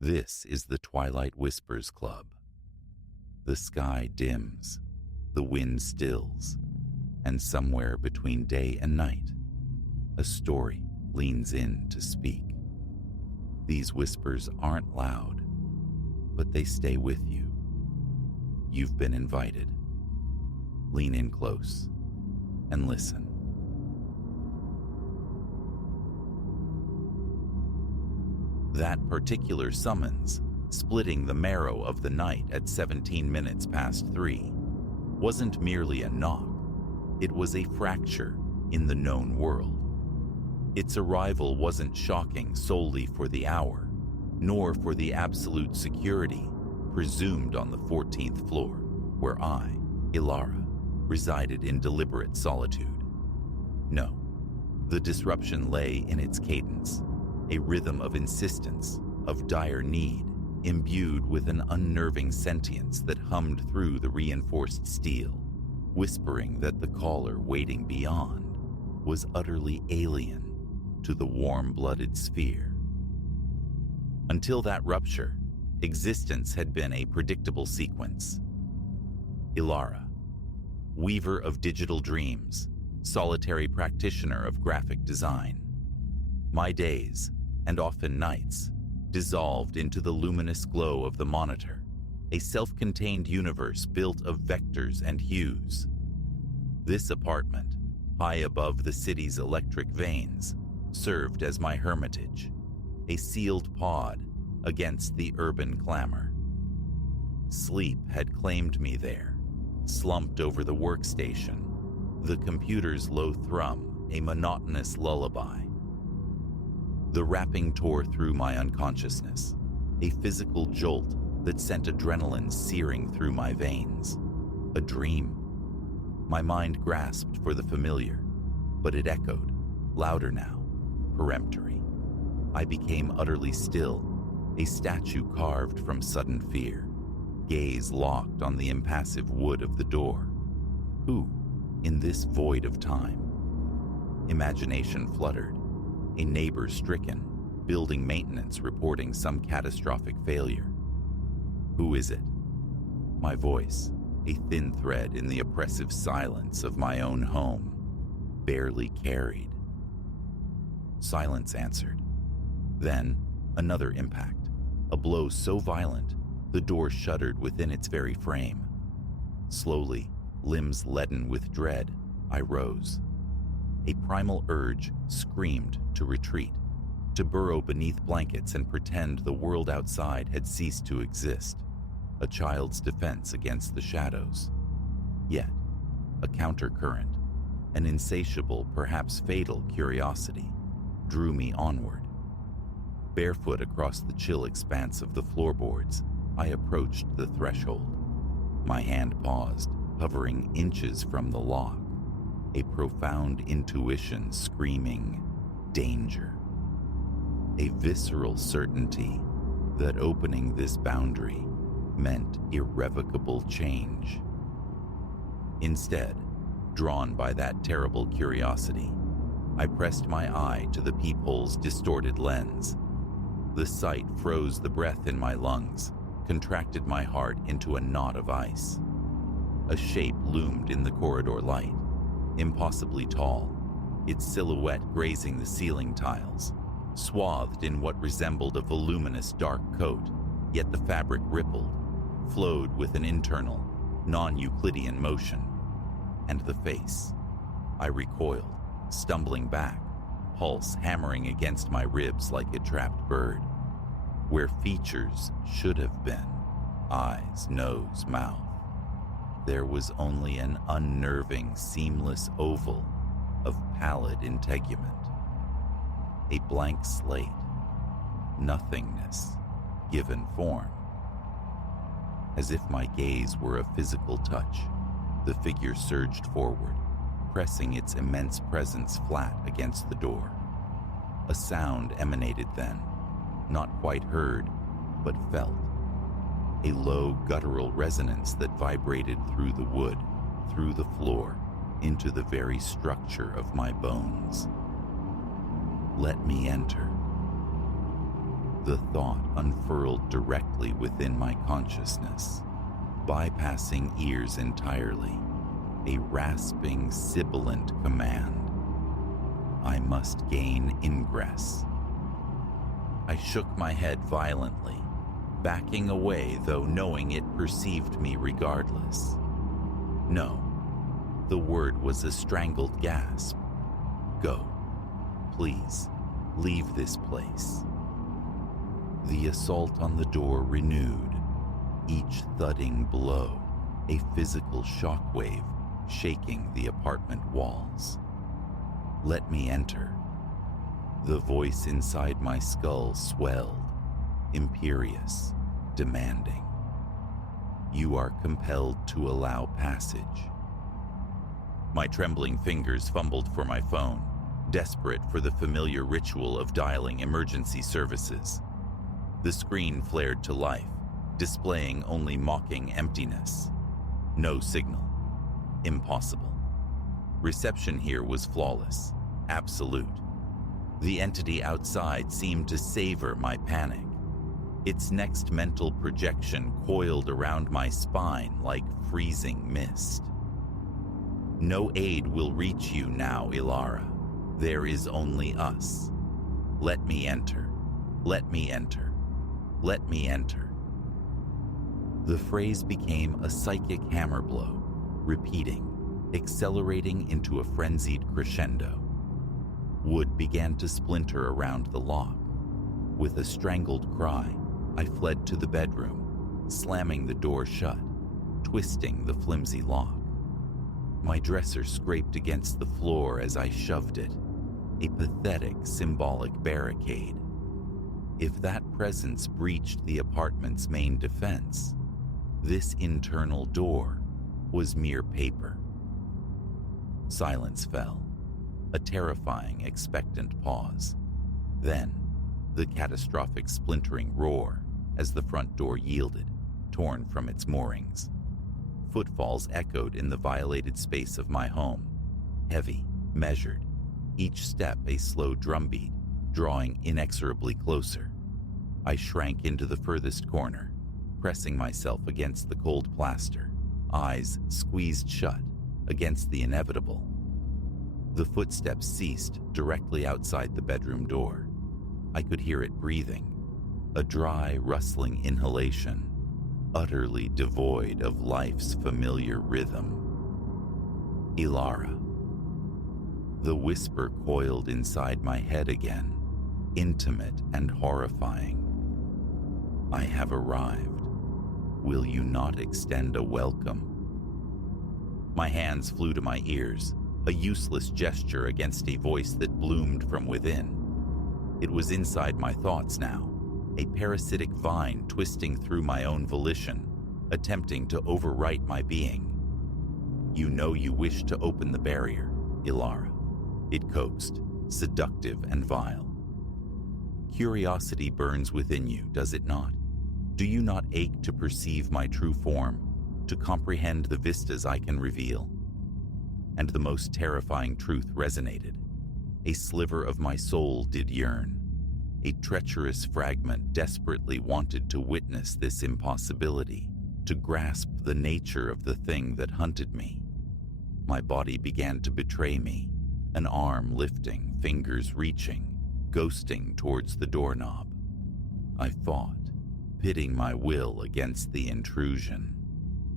This is the Twilight Whispers Club. The sky dims, the wind stills, and somewhere between day and night, a story leans in to speak. These whispers aren't loud, but they stay with you. You've been invited. Lean in close and listen. That particular summons, splitting the marrow of the night at 17 minutes past 3, wasn't merely a knock. It was a fracture in the known world. Its arrival wasn't shocking solely for the hour, nor for the absolute security presumed on the 14th floor, where I, Ilara, resided in deliberate solitude. No, the disruption lay in its cadence, a rhythm of insistence, of dire need, imbued with an unnerving sentience that hummed through the reinforced steel, whispering that the caller waiting beyond was utterly alien to the warm-blooded sphere. Until that rupture, existence had been a predictable sequence. Ilara, weaver of digital dreams, solitary practitioner of graphic design. My days, and often nights, dissolved into the luminous glow of the monitor, a self-contained universe built of vectors and hues. This apartment, high above the city's electric veins, served as my hermitage, a sealed pod against the urban clamor. Sleep had claimed me there, slumped over the workstation, the computer's low thrum a monotonous lullaby. The rapping tore through my unconsciousness, a physical jolt that sent adrenaline searing through my veins. A dream. My mind grasped for the familiar, but it echoed, louder now, peremptory. I became utterly still, a statue carved from sudden fear, gaze locked on the impassive wood of the door. Who, in this void of time? Imagination fluttered. A neighbor stricken, building maintenance reporting some catastrophic failure. Who is it? My voice, a thin thread in the oppressive silence of my own home, barely carried. Silence answered. Then, another impact, a blow so violent, the door shuddered within its very frame. Slowly, limbs leaden with dread, I rose. A primal urge screamed to retreat, to burrow beneath blankets and pretend the world outside had ceased to exist, a child's defense against the shadows. Yet, a countercurrent, an insatiable, perhaps fatal curiosity, drew me onward. Barefoot across the chill expanse of the floorboards, I approached the threshold. My hand paused, hovering inches from the lock. A profound intuition screaming, danger. A visceral certainty that opening this boundary meant irrevocable change. Instead, drawn by that terrible curiosity, I pressed my eye to the peephole's distorted lens. The sight froze the breath in my lungs, contracted my heart into a knot of ice. A shape loomed in the corridor light. Impossibly tall, its silhouette grazing the ceiling tiles, swathed in what resembled a voluminous dark coat, yet the fabric rippled, flowed with an internal, non-Euclidean motion. And the face. I recoiled, stumbling back, pulse hammering against my ribs like a trapped bird. Where features should have been, eyes, nose, mouth, there was only an unnerving, seamless oval of pallid integument. A blank slate, nothingness, given form. As if my gaze were a physical touch, the figure surged forward, pressing its immense presence flat against the door. A sound emanated then, not quite heard, but felt. A low guttural resonance that vibrated through the wood, through the floor, into the very structure of my bones. Let me enter. The thought unfurled directly within my consciousness, bypassing ears entirely, a rasping, sibilant command. I must gain ingress. I shook my head violently, backing away, though knowing it perceived me regardless. No, the word was a strangled gasp. Go. Please, leave this place. The assault on the door renewed, each thudding blow a physical shockwave shaking the apartment walls. Let me enter. The voice inside my skull swelled, imperious, demanding. You are compelled to allow passage. My trembling fingers fumbled for my phone, desperate for the familiar ritual of dialing emergency services. The screen flared to life, displaying only mocking emptiness. No signal. Impossible. Reception here was flawless, absolute. The entity outside seemed to savor my panic. Its next mental projection coiled around my spine like freezing mist. No aid will reach you now, Ilara. There is only us. Let me enter. Let me enter. Let me enter. The phrase became a psychic hammer blow, repeating, accelerating into a frenzied crescendo. Wood began to splinter around the lock. With a strangled cry, I fled to the bedroom, slamming the door shut, twisting the flimsy lock. My dresser scraped against the floor as I shoved it, a pathetic, symbolic barricade. If that presence breached the apartment's main defense, this internal door was mere paper. Silence fell, a terrifying, expectant pause. Then, the catastrophic splintering roar as the front door yielded, torn from its moorings. Footfalls echoed in the violated space of my home, heavy, measured, each step a slow drumbeat, drawing inexorably closer. I shrank into the furthest corner, pressing myself against the cold plaster, eyes squeezed shut against the inevitable. The footsteps ceased directly outside the bedroom door. I could hear it breathing, a dry, rustling inhalation, utterly devoid of life's familiar rhythm. Ilara. The whisper coiled inside my head again, intimate and horrifying. I have arrived. Will you not extend a welcome? My hands flew to my ears, a useless gesture against a voice that bloomed from within. It was inside my thoughts now, a parasitic vine twisting through my own volition, attempting to overwrite my being. You know you wish to open the barrier, Ilara. It coaxed, seductive and vile. Curiosity burns within you, does it not? Do you not ache to perceive my true form, to comprehend the vistas I can reveal? And the most terrifying truth resonated. A sliver of my soul did yearn. A treacherous fragment desperately wanted to witness this impossibility, to grasp the nature of the thing that hunted me. My body began to betray me, an arm lifting, fingers reaching, ghosting towards the doorknob. I fought, pitting my will against the intrusion,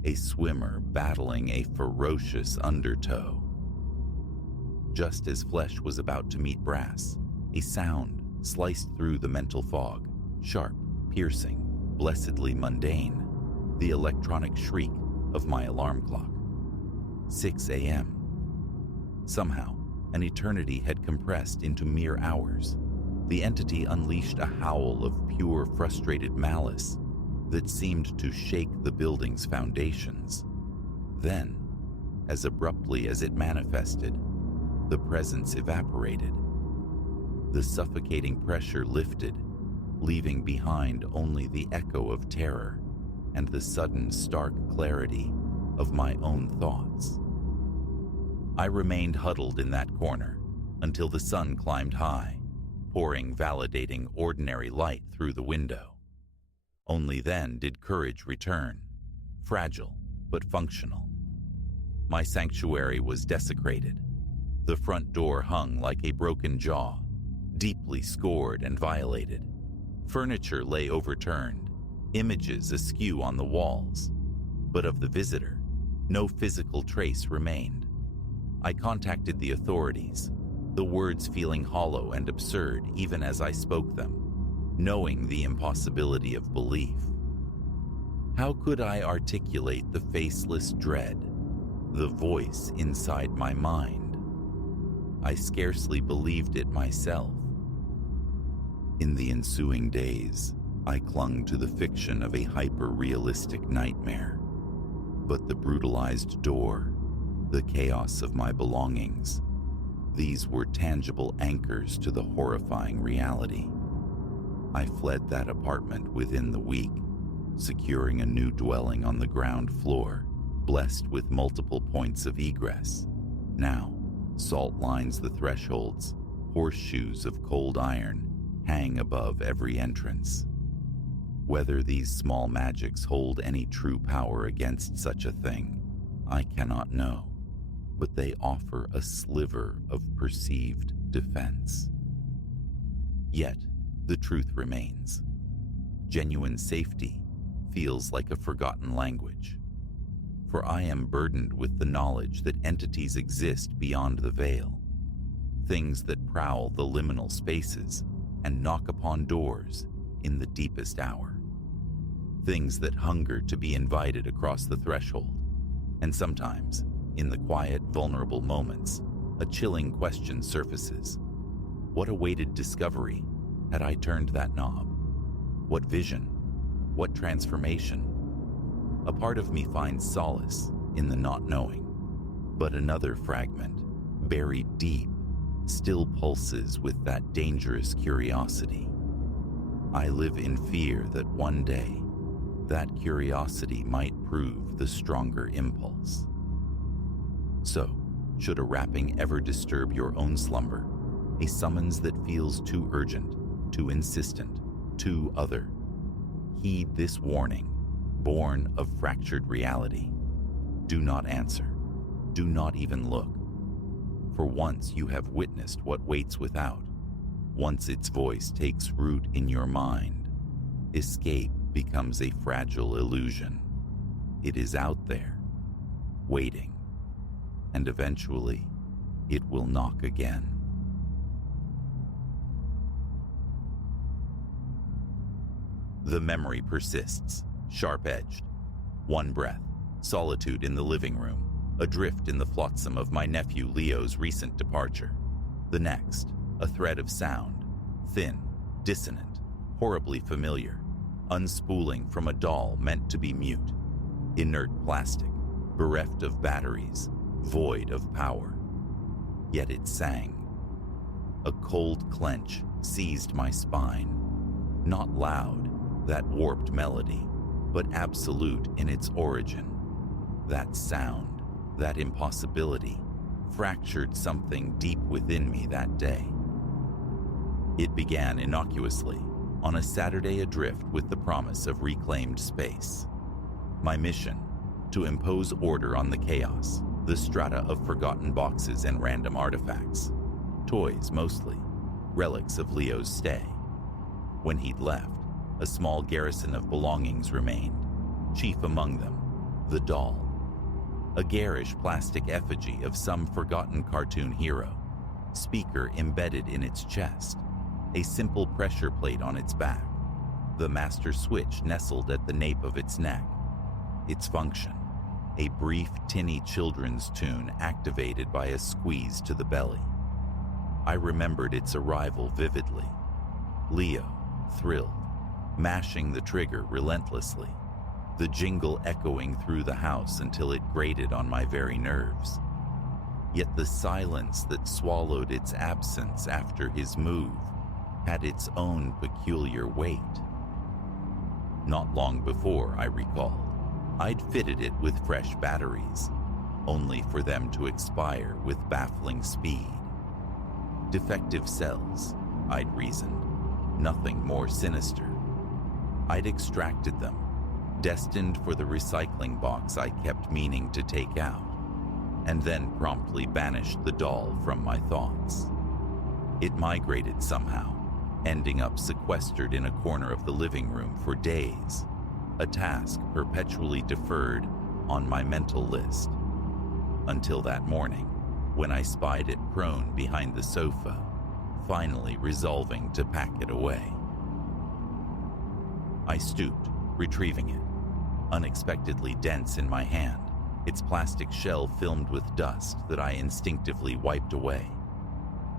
a swimmer battling a ferocious undertow. Just as flesh was about to meet brass, a sound sliced through the mental fog, sharp, piercing, blessedly mundane, the electronic shriek of my alarm clock. 6 a.m. Somehow, an eternity had compressed into mere hours. The entity unleashed a howl of pure, frustrated malice that seemed to shake the building's foundations. Then, as abruptly as it manifested, the presence evaporated. The suffocating pressure lifted, leaving behind only the echo of terror and the sudden stark clarity of my own thoughts. I remained huddled in that corner until the sun climbed high, pouring validating ordinary light through the window. Only then did courage return, fragile but functional. My sanctuary was desecrated. The front door hung like a broken jaw, deeply scored and violated. Furniture lay overturned, images askew on the walls. But of the visitor, no physical trace remained. I contacted the authorities, the words feeling hollow and absurd even as I spoke them, knowing the impossibility of belief. How could I articulate the faceless dread, the voice inside my mind? I scarcely believed it myself. In the ensuing days, I clung to the fiction of a hyper-realistic nightmare. But the brutalized door, the chaos of my belongings, these were tangible anchors to the horrifying reality. I fled that apartment within the week, securing a new dwelling on the ground floor, blessed with multiple points of egress. Now, salt lines the thresholds, horseshoes of cold iron hang above every entrance. Whether these small magics hold any true power against such a thing, I cannot know, but they offer a sliver of perceived defense. Yet, the truth remains. Genuine safety feels like a forgotten language. For I am burdened with the knowledge that entities exist beyond the veil, things that prowl the liminal spaces and knock upon doors in the deepest hour. Things that hunger to be invited across the threshold, and sometimes, in the quiet, vulnerable moments, a chilling question surfaces. What awaited discovery had I turned that knob? What vision? What transformation? A part of me finds solace in the not knowing, but another fragment, buried deep, still pulses with that dangerous curiosity. I live in fear that one day, that curiosity might prove the stronger impulse. So, should a rapping ever disturb your own slumber, a summons that feels too urgent, too insistent, too other, heed this warning, born of fractured reality. Do not answer. Do not even look. For once you have witnessed what waits without, once its voice takes root in your mind, escape becomes a fragile illusion. It is out there, waiting, and eventually it will knock again. The memory persists, sharp-edged. One breath, solitude in the living room, adrift in the flotsam of my nephew Leo's recent departure. The next, a thread of sound, thin, dissonant, horribly familiar, unspooling from a doll meant to be mute. Inert plastic, bereft of batteries, void of power. Yet it sang. A cold clench seized my spine. Not loud, that warped melody, but absolute in its origin. That sound, that impossibility, fractured something deep within me that day. It began innocuously, on a Saturday adrift with the promise of reclaimed space. My mission, to impose order on the chaos, the strata of forgotten boxes and random artifacts. Toys mostly, relics of Leo's stay. When he'd left, a small garrison of belongings remained, chief among them, the doll. A garish plastic effigy of some forgotten cartoon hero, speaker embedded in its chest, a simple pressure plate on its back, the master switch nestled at the nape of its neck. Its function, a brief tinny children's tune activated by a squeeze to the belly. I remembered its arrival vividly. Leo, thrilled, mashing the trigger relentlessly, the jingle echoing through the house until it grated on my very nerves. Yet the silence that swallowed its absence after his move had its own peculiar weight. Not long before, I recalled, I'd fitted it with fresh batteries, only for them to expire with baffling speed. Defective cells, I'd reasoned. Nothing more sinister. I'd extracted them, destined for the recycling box I kept meaning to take out, and then promptly banished the doll from my thoughts. It migrated somehow, ending up sequestered in a corner of the living room for days, a task perpetually deferred on my mental list. Until that morning, when I spied it prone behind the sofa, finally resolving to pack it away. I stooped, retrieving it, unexpectedly dense in my hand, its plastic shell filmed with dust that I instinctively wiped away.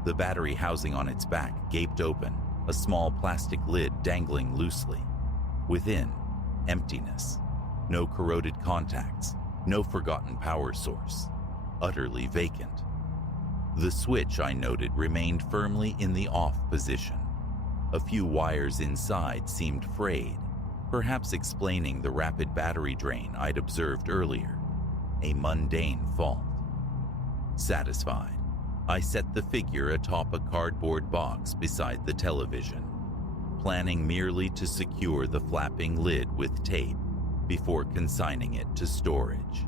The battery housing on its back gaped open, a small plastic lid dangling loosely. Within, emptiness. No corroded contacts, no forgotten power source. Utterly vacant. The switch, I noted, remained firmly in the off position. A few wires inside seemed frayed, perhaps explaining the rapid battery drain I'd observed earlier. A mundane fault. Satisfied, I set the figure atop a cardboard box beside the television, planning merely to secure the flapping lid with tape before consigning it to storage.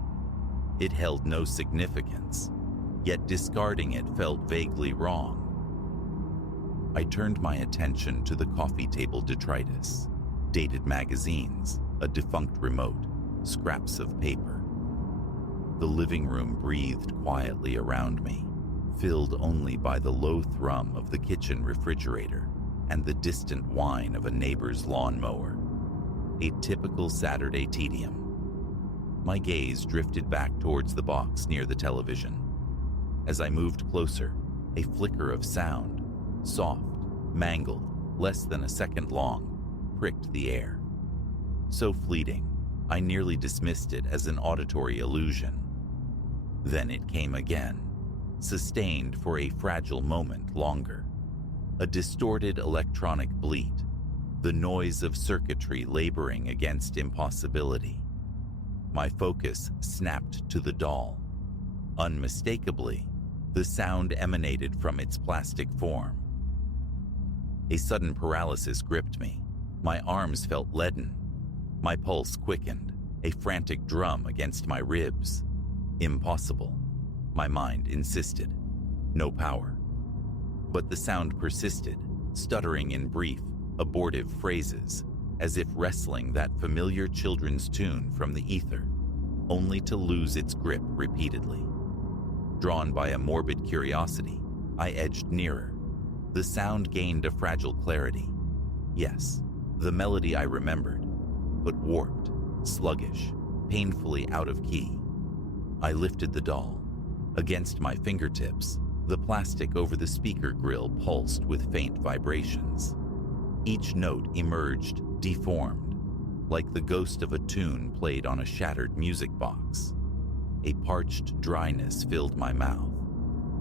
It held no significance, yet discarding it felt vaguely wrong. I turned my attention to the coffee table detritus, dated magazines, a defunct remote, scraps of paper. The living room breathed quietly around me, filled only by the low thrum of the kitchen refrigerator and the distant whine of a neighbor's lawnmower. A typical Saturday tedium. My gaze drifted back towards the box near the television. As I moved closer, a flicker of sound, soft, mangled, less than a second long, pricked the air. So fleeting, I nearly dismissed it as an auditory illusion. Then it came again, sustained for a fragile moment longer. A distorted electronic bleat, the noise of circuitry laboring against impossibility. My focus snapped to the doll. Unmistakably, the sound emanated from its plastic form. A sudden paralysis gripped me. My arms felt leaden. My pulse quickened, a frantic drum against my ribs. Impossible, my mind insisted. No power. But the sound persisted, stuttering in brief, abortive phrases, as if wrestling that familiar children's tune from the ether, only to lose its grip repeatedly. Drawn by a morbid curiosity, I edged nearer. The sound gained a fragile clarity. Yes, the melody I remembered, but warped, sluggish, painfully out of key. I lifted the doll. Against my fingertips, the plastic over the speaker grill pulsed with faint vibrations. Each note emerged deformed, like the ghost of a tune played on a shattered music box. A parched dryness filled my mouth.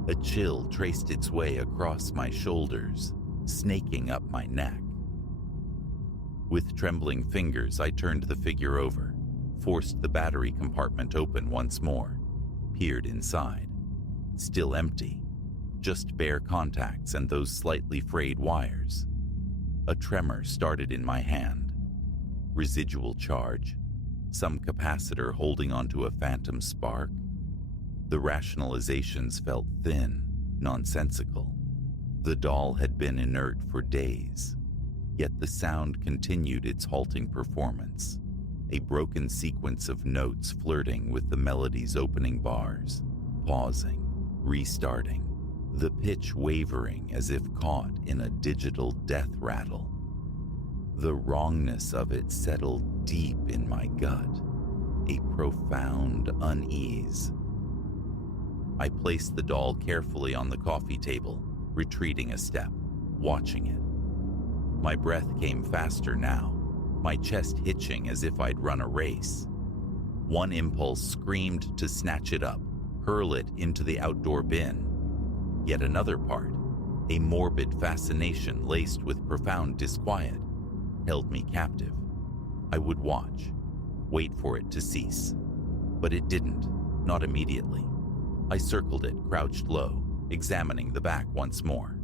A chill traced its way across my shoulders, snaking up my neck. With trembling fingers, I turned the figure over, forced the battery compartment open once more, peered inside. Still empty, just bare contacts and those slightly frayed wires. A tremor started in my hand. Residual charge, some capacitor holding onto a phantom spark. The rationalizations felt thin, nonsensical. The doll had been inert for days, yet the sound continued its halting performance, a broken sequence of notes flirting with the melody's opening bars, pausing, restarting, the pitch wavering as if caught in a digital death rattle. The wrongness of it settled deep in my gut, a profound unease. I placed the doll carefully on the coffee table, retreating a step, watching it. My breath came faster now, my chest hitching as if I'd run a race. One impulse screamed to snatch it up, hurl it into the outdoor bin. Yet another part, a morbid fascination laced with profound disquiet, held me captive. I would watch, wait for it to cease. But it didn't, not immediately. I circled it, crouched low, examining the back once more.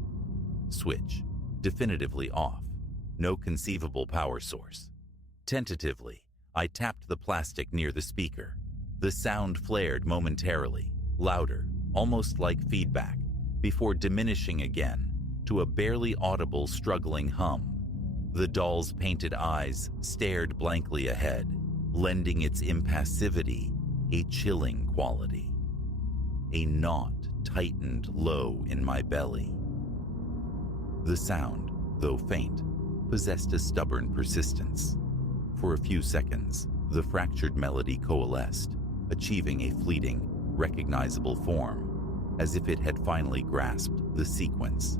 Switch, definitively off. No conceivable power source. Tentatively, I tapped the plastic near the speaker. The sound flared momentarily, louder, almost like feedback, before diminishing again to a barely audible struggling hum. The doll's painted eyes stared blankly ahead, lending its impassivity a chilling quality. A knot tightened low in my belly. The sound, though faint, possessed a stubborn persistence. For a few seconds, the fractured melody coalesced, achieving a fleeting, recognizable form, as if it had finally grasped the sequence.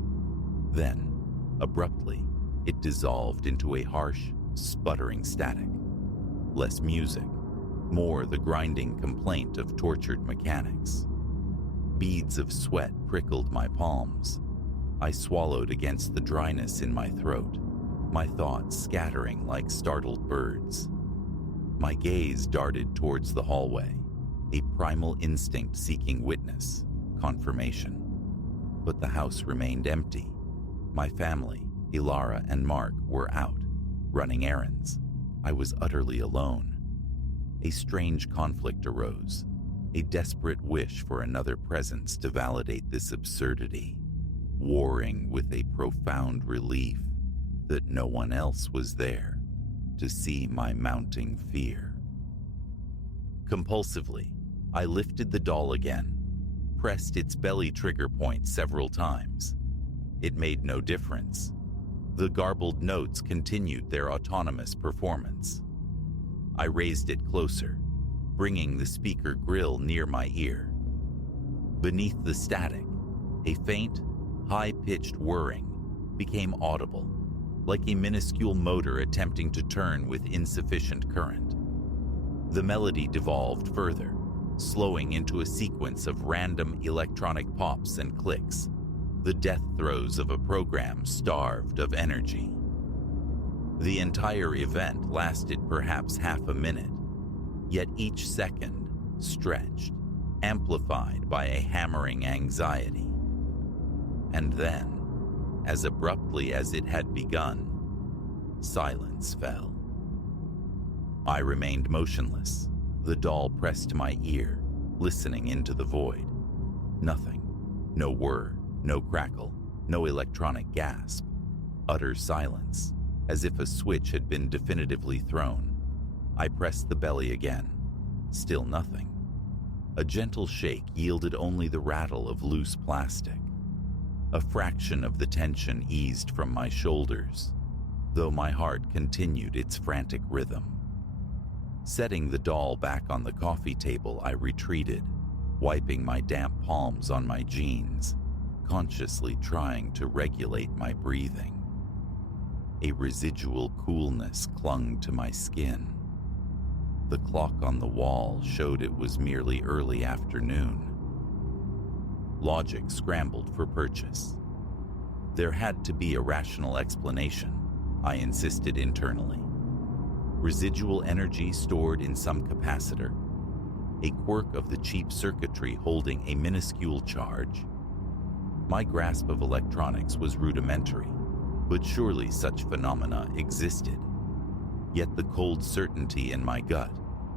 Then, abruptly, it dissolved into a harsh, sputtering static. Less music, more the grinding complaint of tortured mechanics. Beads of sweat prickled my palms. I swallowed against the dryness in my throat, my thoughts scattering like startled birds. My gaze darted towards the hallway, a primal instinct seeking witness, confirmation. But the house remained empty. My family, Ilara and Mark, were out, running errands. I was utterly alone. A strange conflict arose, a desperate wish for another presence to validate this absurdity, warring with a profound relief that no one else was there to see my mounting fear. Compulsively, I lifted the doll again, pressed its belly trigger point several times. It made no difference. The garbled notes continued their autonomous performance. I raised it closer, bringing the speaker grill near my ear. Beneath the static, a faint, high-pitched whirring became audible, like a minuscule motor attempting to turn with insufficient current. The melody devolved further, slowing into a sequence of random electronic pops and clicks, the death throes of a program starved of energy. The entire event lasted perhaps half a minute, yet each second stretched, amplified by a hammering anxiety. And then, as abruptly as it had begun, silence fell. I remained motionless, the doll pressed to my ear, listening into the void. Nothing. No whir, no crackle, no electronic gasp. Utter silence, as if a switch had been definitively thrown. I pressed the belly again. Still nothing. A gentle shake yielded only the rattle of loose plastic. A fraction of the tension eased from my shoulders, though my heart continued its frantic rhythm. Setting the doll back on the coffee table, I retreated, wiping my damp palms on my jeans, consciously trying to regulate my breathing. A residual coolness clung to my skin. The clock on the wall showed it was merely early afternoon. Logic scrambled for purchase. There had to be a rational explanation, I insisted internally. Residual energy stored in some capacitor, a quirk of the cheap circuitry holding a minuscule charge. My grasp of electronics was rudimentary, but surely such phenomena existed. Yet the cold certainty in my gut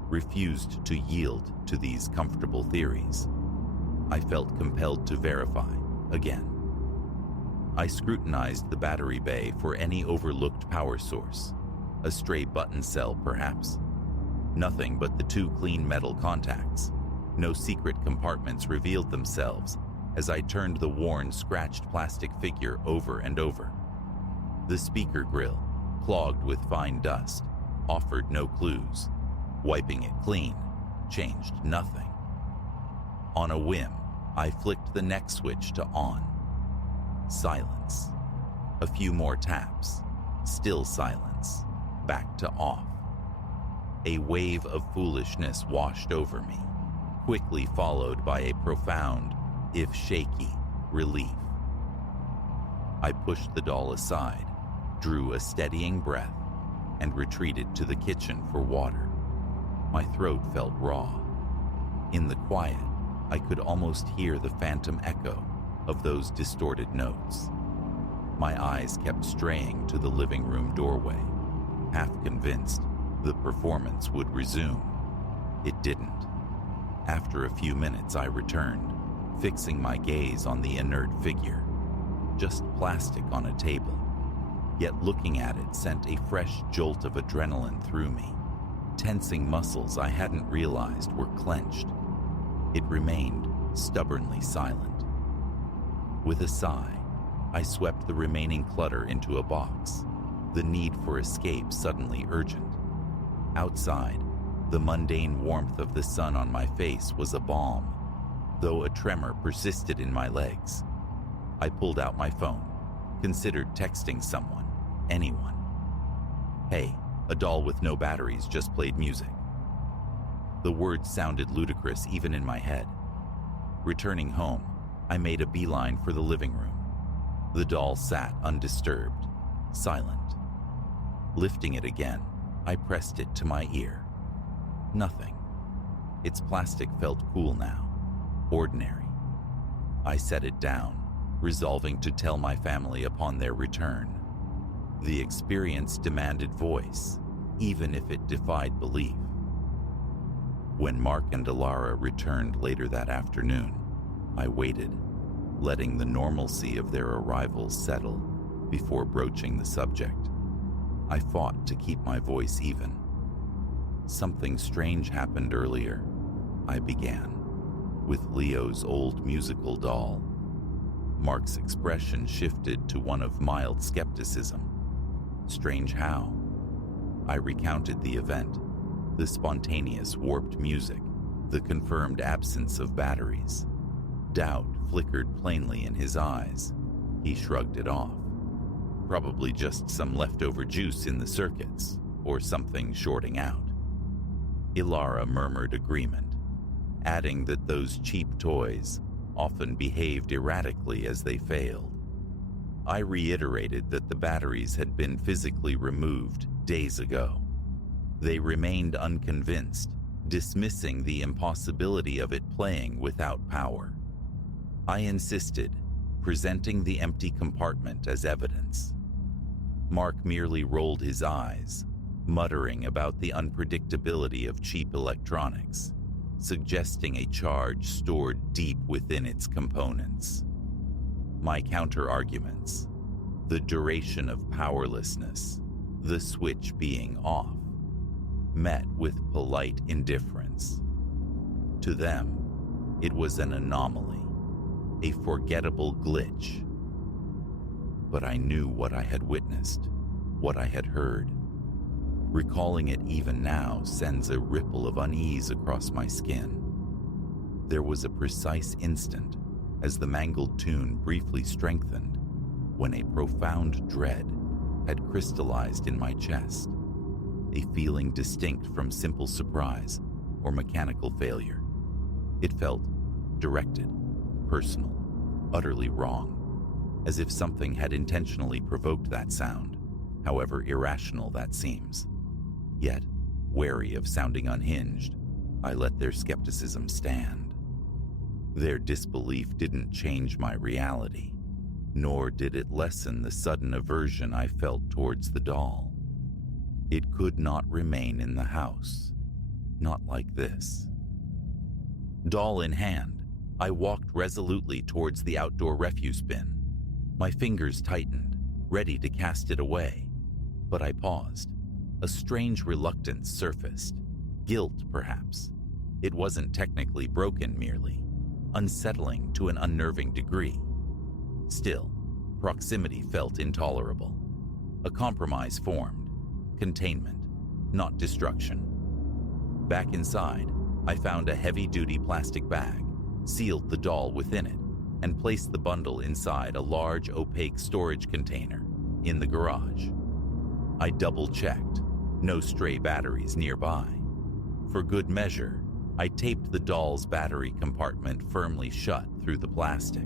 refused to yield to these comfortable theories. I felt compelled to verify again. I scrutinized the battery bay for any overlooked power source, a stray button cell perhaps. Nothing but the two clean metal contacts. No secret compartments revealed themselves as I turned the worn, scratched plastic figure over and over. The speaker grill, clogged with fine dust, offered no clues. Wiping it clean changed nothing. On a whim, I flicked the neck switch to on. Silence. A few more taps. Still silence. Back to off. A wave of foolishness washed over me, quickly followed by a profound, if shaky, relief. I pushed the doll aside, drew a steadying breath, and retreated to the kitchen for water. My throat felt raw. In the quiet, I could almost hear the phantom echo of those distorted notes. My eyes kept straying to the living room doorway, half convinced the performance would resume. It didn't. After a few minutes, I returned, fixing my gaze on the inert figure. Just plastic on a table. Yet looking at it sent a fresh jolt of adrenaline through me, tensing muscles I hadn't realized were clenched. It remained stubbornly silent. With a sigh, I swept the remaining clutter into a box, the need for escape suddenly urgent. Outside, the mundane warmth of the sun on my face was a balm, though a tremor persisted in my legs. I pulled out my phone, considered texting someone, anyone. Hey, a doll with no batteries just played music. The words sounded ludicrous even in my head. Returning home, I made a beeline for the living room. The doll sat undisturbed, silent. Lifting it again, I pressed it to my ear. Nothing. Its plastic felt cool now, ordinary. I set it down, resolving to tell my family upon their return. The experience demanded voice, even if it defied belief. When Mark and Alara returned later that afternoon, I waited, letting the normalcy of their arrival settle before broaching the subject. I fought to keep my voice even. Something strange happened earlier, I began, with Leo's old musical doll. Mark's expression shifted to one of mild skepticism. Strange how? I recounted the event, the spontaneous warped music, the confirmed absence of batteries. Doubt flickered plainly in his eyes. He shrugged it off. Probably just some leftover juice in the circuits, or something shorting out. Ilara murmured agreement, adding that those cheap toys often behaved erratically as they failed. I reiterated that the batteries had been physically removed days ago. They remained unconvinced, dismissing the impossibility of it playing without power. I insisted, presenting the empty compartment as evidence. Mark merely rolled his eyes, muttering about the unpredictability of cheap electronics, suggesting a charge stored deep within its components. My counter-arguments, the duration of powerlessness, the switch being off, met with polite indifference. To them, it was an anomaly, a forgettable glitch. But I knew what I had witnessed, what I had heard. Recalling it even now sends a ripple of unease across my skin. There was a precise instant, as the mangled tune briefly strengthened, when a profound dread had crystallized in my chest, a feeling distinct from simple surprise or mechanical failure. It felt directed, personal, utterly wrong, as if something had intentionally provoked that sound, however irrational that seems. Yet, wary of sounding unhinged, I let their skepticism stand. Their disbelief didn't change my reality, nor did it lessen the sudden aversion I felt towards the doll. It could not remain in the house, not like this. Doll in hand, I walked resolutely towards the outdoor refuse bin. My fingers tightened, ready to cast it away, but I paused. A strange reluctance surfaced. Guilt, perhaps. It wasn't technically broken merely, unsettling to an unnerving degree. Still, proximity felt intolerable. A compromise formed. Containment, not destruction. Back inside, I found a heavy-duty plastic bag, sealed the doll within it, and placed the bundle inside a large opaque storage container in the garage. I double-checked. No stray batteries nearby. For good measure, I taped the doll's battery compartment firmly shut through the plastic.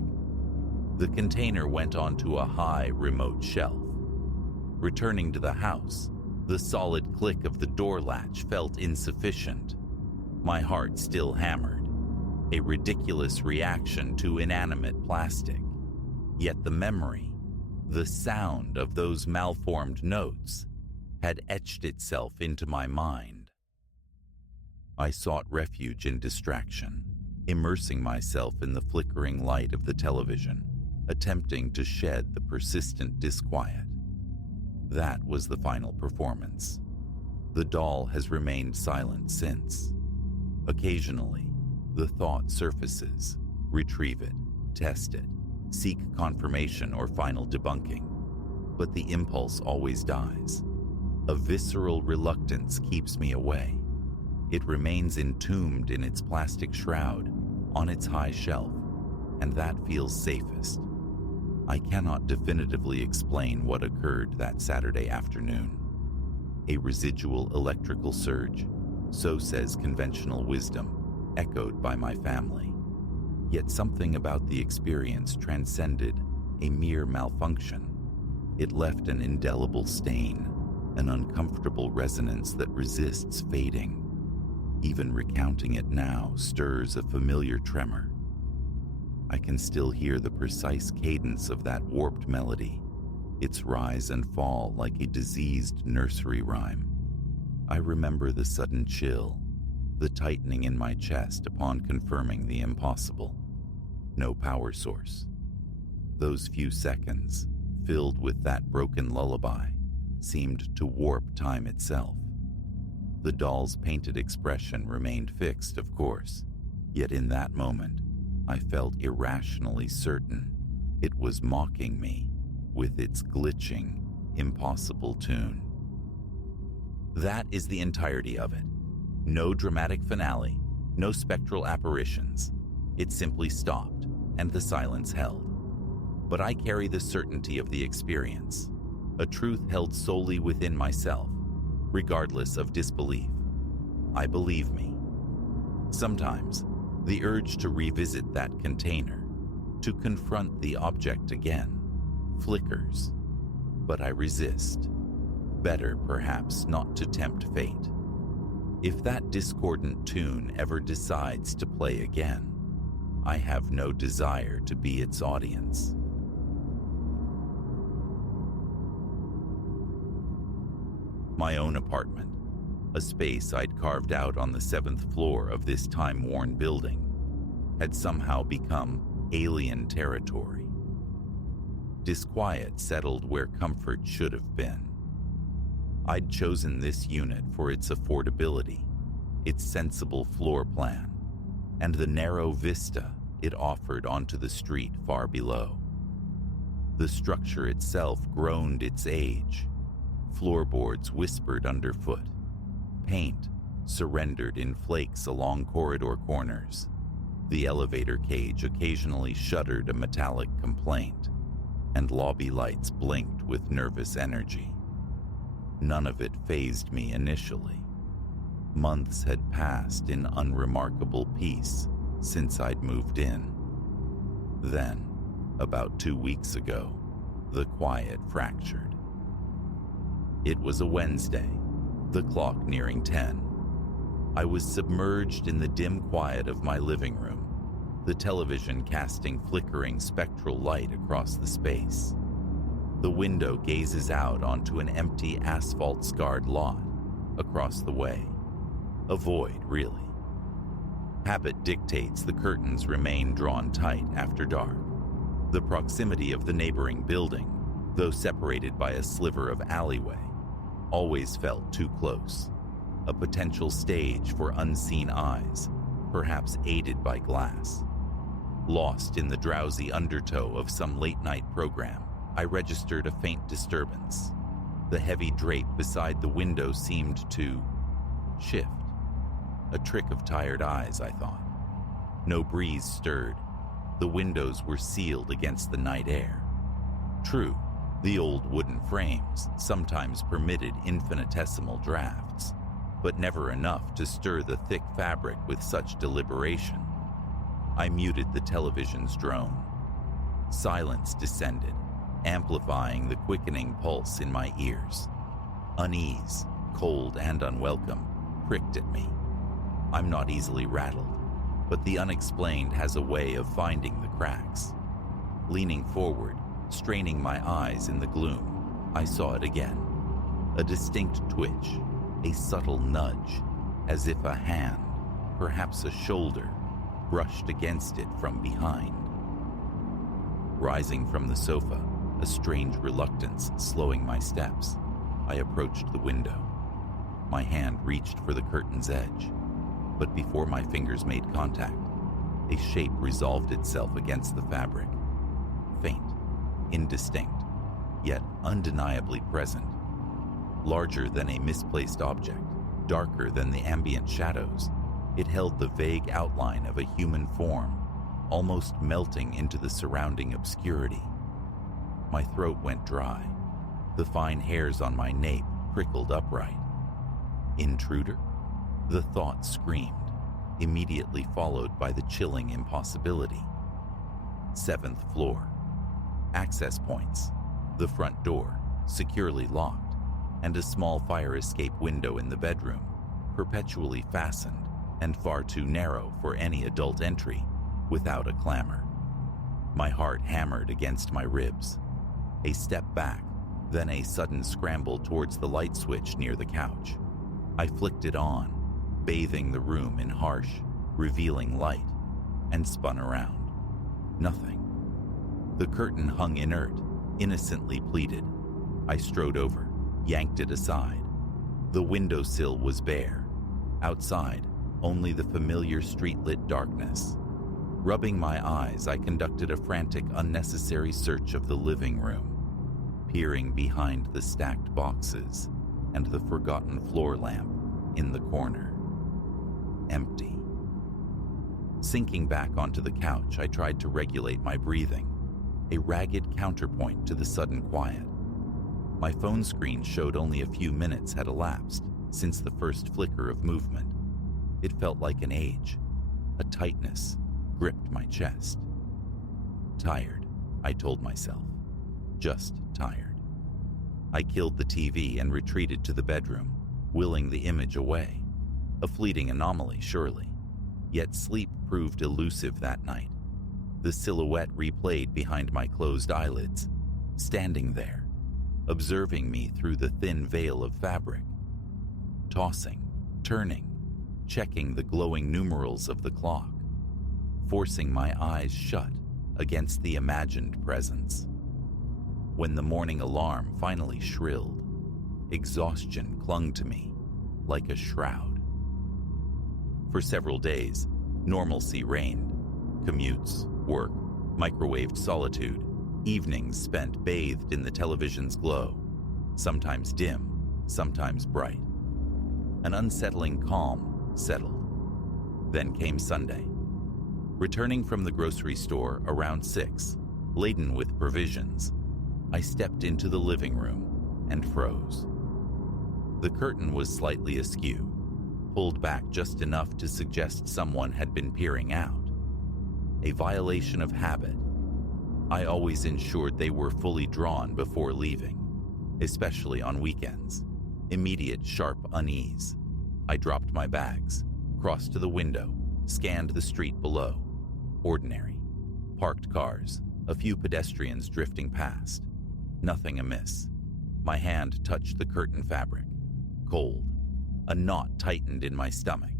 The container went onto a high remote shelf. Returning to the house, the solid click of the door latch felt insufficient. My heart still hammered, a ridiculous reaction to inanimate plastic. Yet the memory, The sound of those malformed notes had etched itself into my mind. I sought refuge in distraction, immersing myself in the flickering light of the television, attempting to shed the persistent disquiet. That was the final performance. The doll has remained silent since. Occasionally, the thought surfaces, retrieve it, test it, seek confirmation or final debunking, but the impulse always dies. A visceral reluctance keeps me away. It remains entombed in its plastic shroud, on its high shelf, and that feels safest. I cannot definitively explain what occurred that Saturday afternoon. A residual electrical surge, so says conventional wisdom, echoed by my family. Yet something about the experience transcended a mere malfunction. It left an indelible stain, an uncomfortable resonance that resists fading. Even recounting it now stirs a familiar tremor. I can still hear the precise cadence of that warped melody, its rise and fall like a diseased nursery rhyme. I remember the sudden chill, the tightening in my chest upon confirming the impossible. No power source. Those few seconds, filled with that broken lullaby, seemed to warp time itself. The doll's painted expression remained fixed, of course, yet in that moment, I felt irrationally certain it was mocking me with its glitching, impossible tune. That is the entirety of it. No dramatic finale, no spectral apparitions. It simply stopped, and the silence held. But I carry the certainty of the experience, a truth held solely within myself, regardless of disbelief. I believe me. Sometimes, the urge to revisit that container, to confront the object again, flickers, but I resist. Better, perhaps, not to tempt fate. If that discordant tune ever decides to play again, I have no desire to be its audience. My own apartment, a space I'd carved out on the 7th floor of this time-worn building, had somehow become alien territory. Disquiet settled where comfort should have been. I'd chosen this unit for its affordability, its sensible floor plan, and the narrow vista it offered onto the street far below. The structure itself groaned its age. Floorboards whispered underfoot. Paint surrendered in flakes along corridor corners. The elevator cage occasionally shuddered a metallic complaint, and lobby lights blinked with nervous energy. None of it fazed me initially. Months had passed in unremarkable peace since I'd moved in. Then, about 2 weeks ago, the quiet fractured. It was a Wednesday, the clock nearing 10. I was submerged in the dim quiet of my living room, the television casting flickering spectral light across the space. The window gazes out onto an empty asphalt-scarred lot across the way. A void, really. Habit dictates the curtains remain drawn tight after dark. The proximity of the neighboring building, though separated by a sliver of alleyway, always felt too close. A potential stage for unseen eyes, perhaps aided by glass. Lost in the drowsy undertow of some late-night program, I registered a faint disturbance. The heavy drape beside the window seemed to shift. A trick of tired eyes, I thought. No breeze stirred. The windows were sealed against the night air. True, the old wooden frames sometimes permitted infinitesimal drafts, but never enough to stir the thick fabric with such deliberation. I muted the television's drone. Silence descended, amplifying the quickening pulse in my ears. Unease, cold and unwelcome, pricked at me. I'm not easily rattled, but the unexplained has a way of finding the cracks. Leaning forward, Straining my eyes in the gloom, I saw it again. A distinct twitch, a subtle nudge, as if a hand, perhaps a shoulder, brushed against it from behind. Rising from the sofa, a strange reluctance slowing my steps, I approached the window. My hand reached for the curtain's edge, but before my fingers made contact, a shape resolved itself against the fabric. Faint, indistinct, yet undeniably present. Larger than a misplaced object, darker than the ambient shadows, it held the vague outline of a human form, almost melting into the surrounding obscurity. My throat went dry. The fine hairs on my nape prickled upright. Intruder? The thought screamed, immediately followed by the chilling impossibility. 7th floor. Access points, the front door, securely locked, and a small fire escape window in the bedroom, perpetually fastened and far too narrow for any adult entry without a clamor. My heart hammered against my ribs. A step back, then a sudden scramble towards the light switch near the couch. I flicked it on, bathing the room in harsh, revealing light, and spun around. Nothing. The curtain hung inert, innocently pleated. I strode over, yanked it aside. The windowsill was bare. Outside, only the familiar street-lit darkness. Rubbing my eyes, I conducted a frantic, unnecessary search of the living room, peering behind the stacked boxes and the forgotten floor lamp in the corner. Empty. Sinking back onto the couch, I tried to regulate my breathing, a ragged counterpoint to the sudden quiet. My phone screen showed only a few minutes had elapsed since the first flicker of movement. It felt like an age. A tightness gripped my chest. Tired, I told myself. Just tired. I killed the TV and retreated to the bedroom, willing the image away. A fleeting anomaly, surely. Yet sleep proved elusive that night. The silhouette replayed behind my closed eyelids, standing there, observing me through the thin veil of fabric. Tossing, turning, checking the glowing numerals of the clock, forcing my eyes shut against the imagined presence. When the morning alarm finally shrilled, exhaustion clung to me like a shroud. For several days, normalcy reigned. Commutes, work, microwaved solitude, evenings spent bathed in the television's glow, sometimes dim, sometimes bright. An unsettling calm settled. Then came Sunday. Returning from the grocery store around 6, laden with provisions, I stepped into the living room and froze. The curtain was slightly askew, pulled back just enough to suggest someone had been peering out. A violation of habit. I always ensured they were fully drawn before leaving, especially on weekends. Immediate sharp unease. I dropped my bags, crossed to the window, scanned the street below. Ordinary. Parked cars, a few pedestrians drifting past. Nothing amiss. My hand touched the curtain fabric. Cold. A knot tightened in my stomach.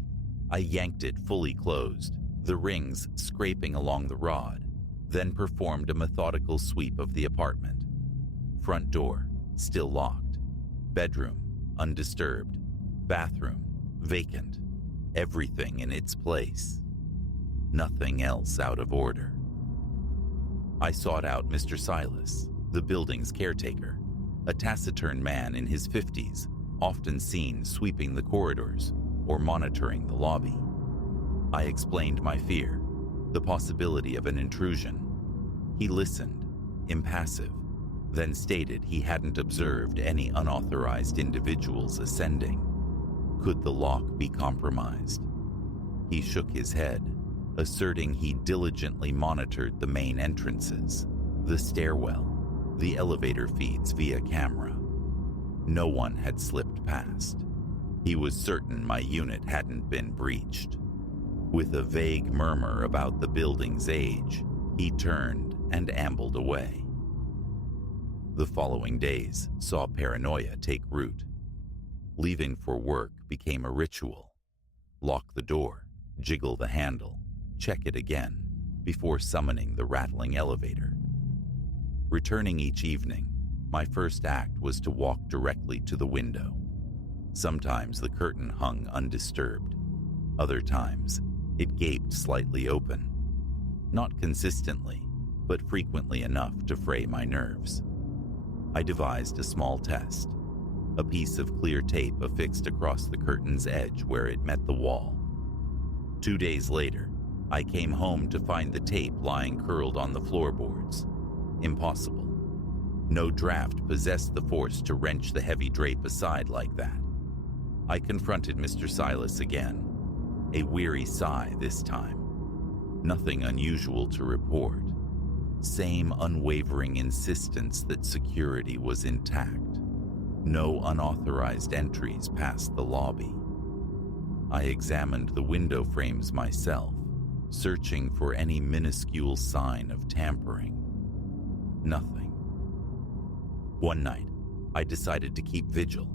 I yanked it fully closed, the rings scraping along the rod, then performed a methodical sweep of the apartment. Front door, still locked. Bedroom, undisturbed. Bathroom, vacant. Everything in its place. Nothing else out of order. I sought out Mr. Silas, the building's caretaker, a taciturn man in his 50s, often seen sweeping the corridors or monitoring the lobby. I explained my fear, the possibility of an intrusion. He listened, impassive, then stated he hadn't observed any unauthorized individuals ascending. Could the lock be compromised? He shook his head, asserting he diligently monitored the main entrances, the stairwell, the elevator feeds via camera. No one had slipped past. He was certain my unit hadn't been breached. With a vague murmur about the building's age, he turned and ambled away. The following days saw paranoia take root. Leaving for work became a ritual. Lock the door, jiggle the handle, check it again before summoning the rattling elevator. Returning each evening, my first act was to walk directly to the window. Sometimes the curtain hung undisturbed. Other times, it gaped slightly open. Not consistently, but frequently enough to fray my nerves. I devised a small test. A piece of clear tape affixed across the curtain's edge where it met the wall. 2 days later, I came home to find the tape lying curled on the floorboards. Impossible. No draft possessed the force to wrench the heavy drape aside like that. I confronted Mr. Silas again. A weary sigh this time. Nothing unusual to report. Same unwavering insistence that security was intact. No unauthorized entries past the lobby. I examined the window frames myself, searching for any minuscule sign of tampering. Nothing. One night, I decided to keep vigil.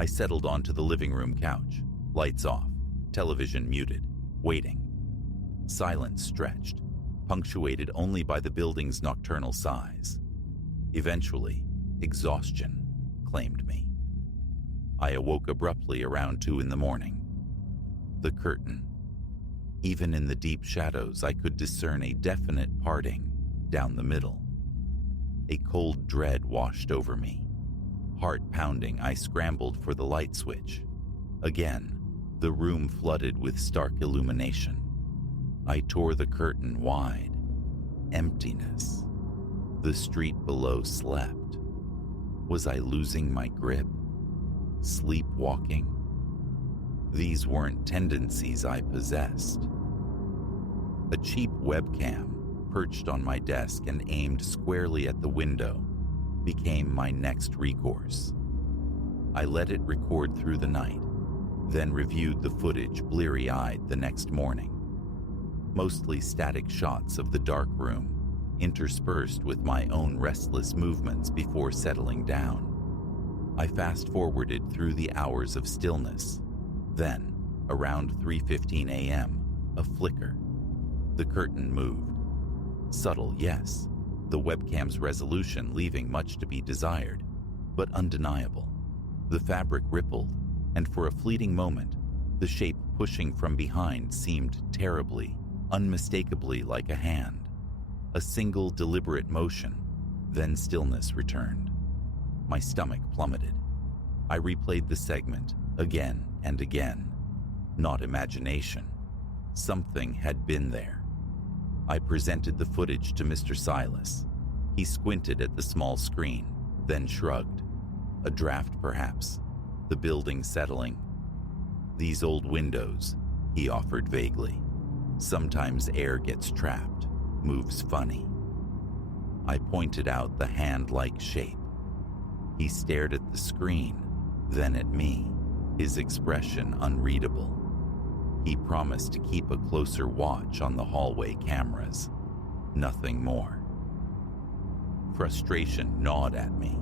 I settled onto the living room couch, lights off, television muted, waiting. Silence stretched, punctuated only by the building's nocturnal sighs. Eventually, exhaustion claimed me. I awoke abruptly around 2 a.m. The curtain. Even in the deep shadows, I could discern a definite parting down the middle. A cold dread washed over me. Heart pounding, I scrambled for the light switch. Again, the room flooded with stark illumination. I tore the curtain wide. Emptiness. The street below slept. Was I losing my grip? Sleepwalking? These weren't tendencies I possessed. A cheap webcam, perched on my desk and aimed squarely at the window, became my next recourse. I let it record through the night, then reviewed the footage bleary-eyed the next morning. Mostly static shots of the dark room, interspersed with my own restless movements before settling down. I fast-forwarded through the hours of stillness. Then, around 3:15 a.m., a flicker. The curtain moved. Subtle, yes, the webcam's resolution leaving much to be desired, but undeniable. The fabric rippled, and for a fleeting moment, the shape pushing from behind seemed terribly, unmistakably like a hand. A single deliberate motion, then stillness returned. My stomach plummeted. I replayed the segment again and again. Not imagination. Something had been there. I presented the footage to Mr. Silas. He squinted at the small screen, then shrugged. A draft, perhaps. The building settling. These old windows, he offered vaguely. Sometimes air gets trapped, moves funny. I pointed out the hand-like shape. He stared at the screen, then at me, his expression unreadable. He promised to keep a closer watch on the hallway cameras. Nothing more. Frustration gnawed at me.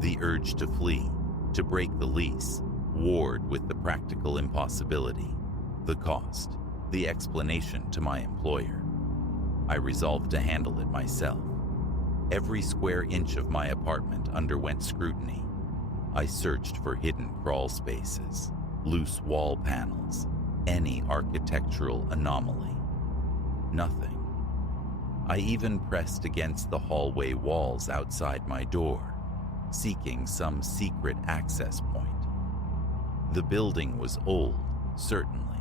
The urge to flee, to break the lease, warred with the practical impossibility, the cost, the explanation to my employer. I resolved to handle it myself. Every square inch of my apartment underwent scrutiny. I searched for hidden crawl spaces, loose wall panels, any architectural anomaly. Nothing. I even pressed against the hallway walls outside my door, seeking some secret access point. The building was old, certainly,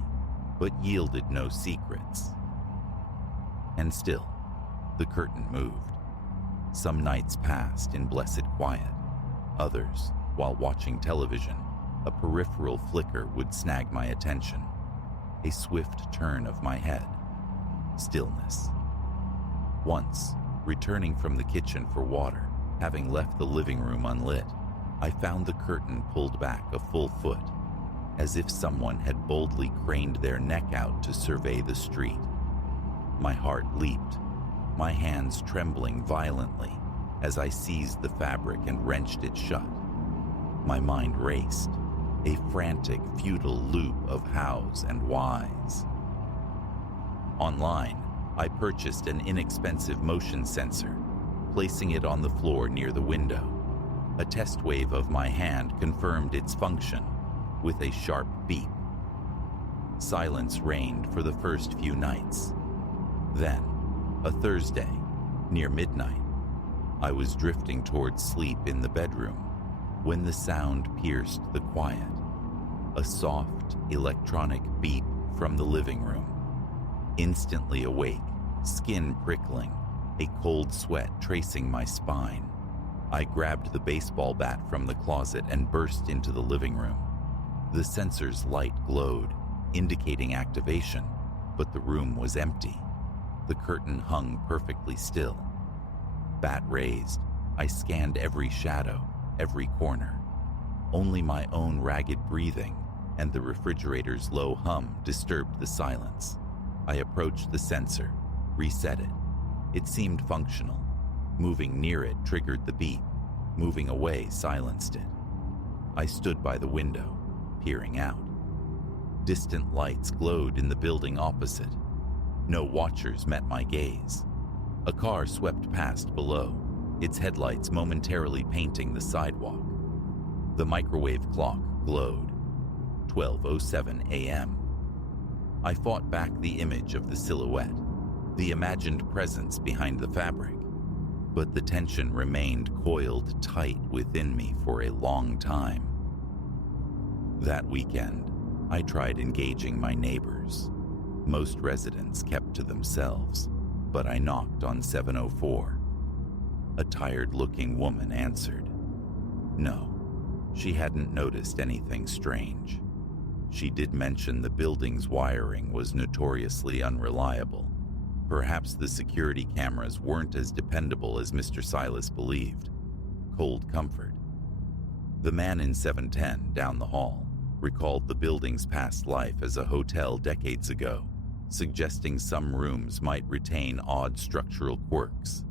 but yielded no secrets. And still, the curtain moved. Some nights passed in blessed quiet. Others, while watching television, a peripheral flicker would snag my attention. A swift turn of my head. Stillness. Once, returning from the kitchen for water, having left the living room unlit, I found the curtain pulled back a full foot, as if someone had boldly craned their neck out to survey the street. My heart leaped, my hands trembling violently. as I seized the fabric and wrenched it shut. My mind raced, a frantic, futile loop of hows and whys. Online, I purchased an inexpensive motion sensor, placing it on the floor near the window. A test wave of my hand confirmed its function with a sharp beep. Silence reigned for the first few nights. Then, a Thursday, near midnight, I was drifting towards sleep in the bedroom when the sound pierced the quiet. A soft, electronic beep from the living room. Instantly awake, skin prickling, a cold sweat tracing my spine. I grabbed the baseball bat from the closet and burst into the living room. The sensor's light glowed, indicating activation, but the room was empty. The curtain hung perfectly still. Bat raised, I scanned every shadow, every corner. Only my own ragged breathing and the refrigerator's low hum disturbed the silence. I approached the sensor, reset it. It seemed functional. Moving near it triggered the beep. Moving away silenced it. I stood by the window, peering out. Distant lights glowed in the building opposite. No watchers met my gaze. A car swept past below, its headlights momentarily painting the sidewalk. The microwave clock glowed. 12:07 a.m. I fought back the image of the silhouette, the imagined presence behind the fabric, but the tension remained coiled tight within me for a long time. That weekend, I tried engaging my neighbors. Most residents kept to themselves, but I knocked on 704. A tired-looking woman answered. No, she hadn't noticed anything strange. She did mention the building's wiring was notoriously unreliable. Perhaps the security cameras weren't as dependable as Mr. Silas believed. Cold comfort. The man in 710 down the hall recalled the building's past life as a hotel decades ago, suggesting some rooms might retain odd structural quirks.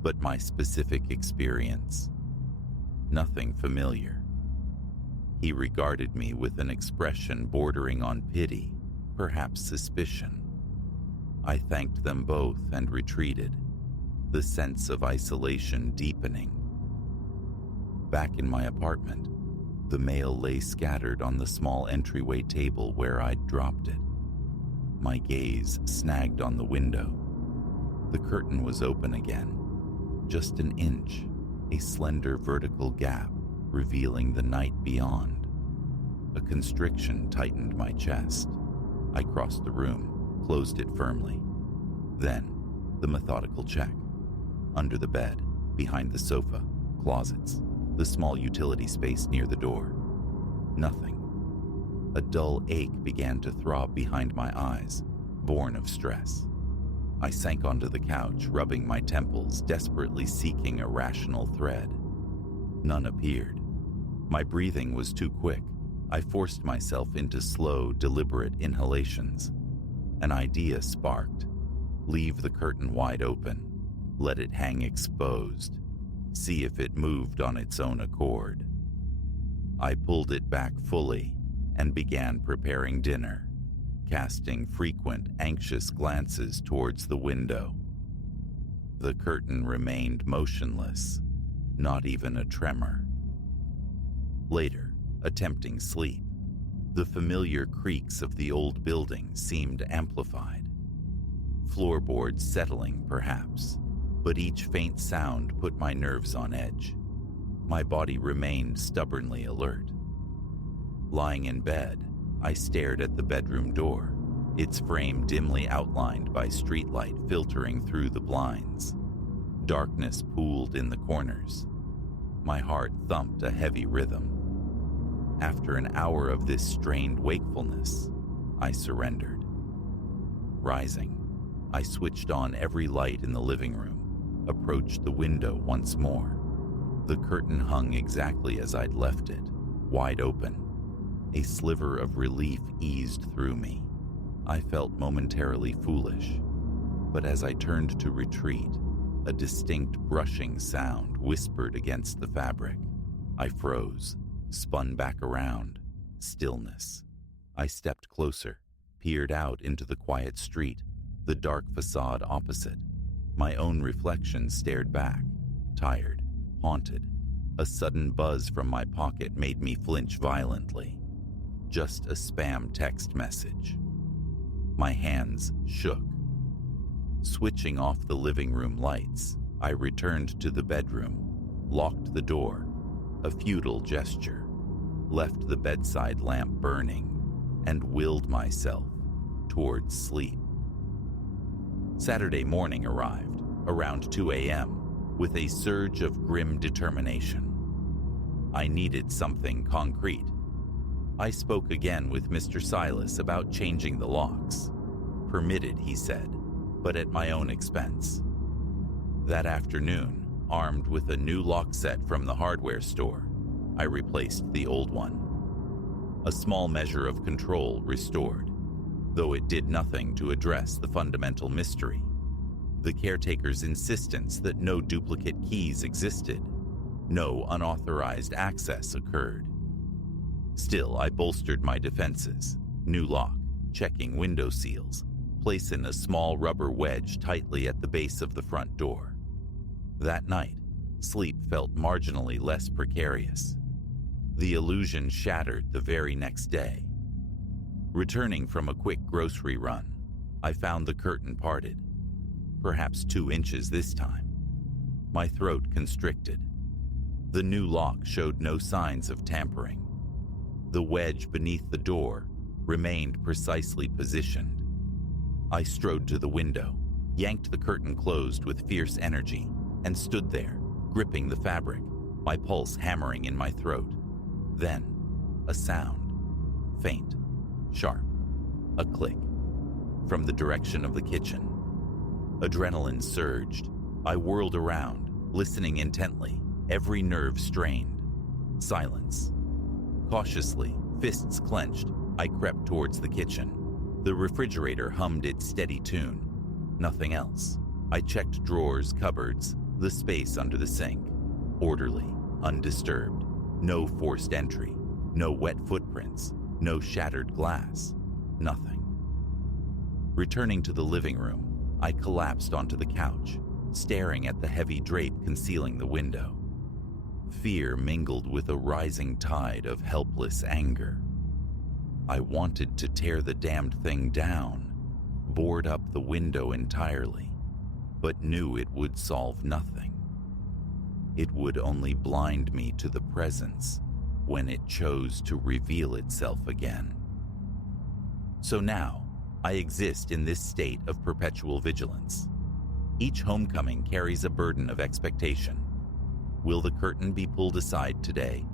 But my specific experience? Nothing familiar. He regarded me with an expression bordering on pity, perhaps suspicion. I thanked them both and retreated, the sense of isolation deepening. Back in my apartment, the mail lay scattered on the small entryway table where I'd dropped it. My gaze snagged on the window. The curtain was open again, just an inch, a slender vertical gap revealing the night beyond. A constriction tightened my chest. I crossed the room, closed it firmly. Then, the methodical check. Under the bed, behind the sofa, closets, the small utility space near the door. Nothing. A dull ache began to throb behind my eyes, born of stress. I sank onto the couch, rubbing my temples, desperately seeking a rational thread. None appeared. My breathing was too quick. I forced myself into slow, deliberate inhalations. An idea sparked. Leave the curtain wide open. Let it hang exposed. See if it moved on its own accord. I pulled it back fully and began preparing dinner, casting frequent, anxious glances towards the window. The curtain remained motionless, not even a tremor. Later, attempting sleep, the familiar creaks of the old building seemed amplified. Floorboards settling, perhaps, but each faint sound put my nerves on edge. My body remained stubbornly alert. Lying in bed, I stared at the bedroom door, its frame dimly outlined by streetlight filtering through the blinds. Darkness pooled in the corners. My heart thumped a heavy rhythm. After an hour of this strained wakefulness, I surrendered. Rising, I switched on every light in the living room, approached the window once more. The curtain hung exactly as I'd left it, wide open. A sliver of relief eased through me. I felt momentarily foolish, but as I turned to retreat, A distinct brushing sound whispered against the fabric. I froze, spun back around. Stillness. I stepped closer, peered out into the quiet street, the dark facade opposite. My own reflection stared back, tired, haunted. A sudden buzz from my pocket made me flinch violently. Just a spam text message. My hands shook. Switching off the living room lights, I returned to the bedroom, locked the door, a futile gesture, left the bedside lamp burning, and willed myself towards sleep. Saturday morning arrived, around 2 a.m., with a surge of grim determination. I needed something concrete. I spoke again with Mr. Silas about changing the locks. Permitted, he said, but at my own expense. That afternoon, armed with a new lock set from the hardware store, I replaced the old one. A small measure of control restored, though it did nothing to address the fundamental mystery. The caretaker's insistence that no duplicate keys existed, no unauthorized access occurred. Still, I bolstered my defenses. New lock, checking window seals, placing a small rubber wedge tightly at the base of the front door. That night, sleep felt marginally less precarious. The illusion shattered the very next day. Returning from a quick grocery run, I found the curtain parted, perhaps 2 inches this time. My throat constricted. The new lock showed no signs of tampering. The wedge beneath the door remained precisely positioned. I strode to the window, yanked the curtain closed with fierce energy, and stood there, gripping the fabric, my pulse hammering in my throat. Then, a sound. Faint, sharp, a click. From the direction of the kitchen. Adrenaline surged. I whirled around, listening intently, every nerve strained. Silence. Cautiously, fists clenched, I crept towards the kitchen. The refrigerator hummed its steady tune. Nothing else. I checked drawers, cupboards, the space under the sink. Orderly, undisturbed. No forced entry. No wet footprints. No shattered glass. Nothing. Returning to the living room, I collapsed onto the couch, staring at the heavy drape concealing the window. Fear mingled with a rising tide of helpless anger. I wanted to tear the damned thing down, board up the window entirely, but knew it would solve nothing. It would only blind me to the presence when it chose to reveal itself again. So now, I exist in this state of perpetual vigilance. Each homecoming carries a burden of expectation. Will the curtain be pulled aside today?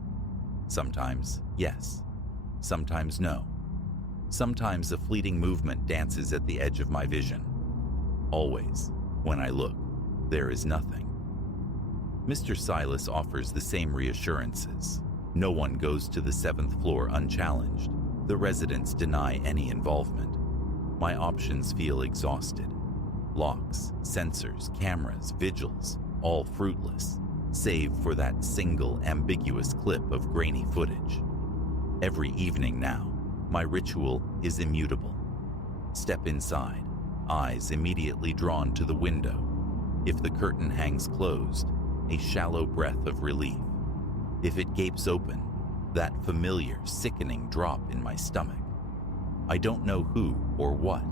Sometimes, yes. Sometimes, no. Sometimes a fleeting movement dances at the edge of my vision. Always, when I look, there is nothing. Mr. Silas offers the same reassurances. No one goes to the 7th floor unchallenged. The residents deny any involvement. My options feel exhausted. Locks, sensors, cameras, vigils, all fruitless, save for that single ambiguous clip of grainy footage. Every evening now, my ritual is immutable. Step inside, eyes immediately drawn to the window. If the curtain hangs closed, a shallow breath of relief. If it gapes open, that familiar, sickening drop in my stomach. I don't know who or what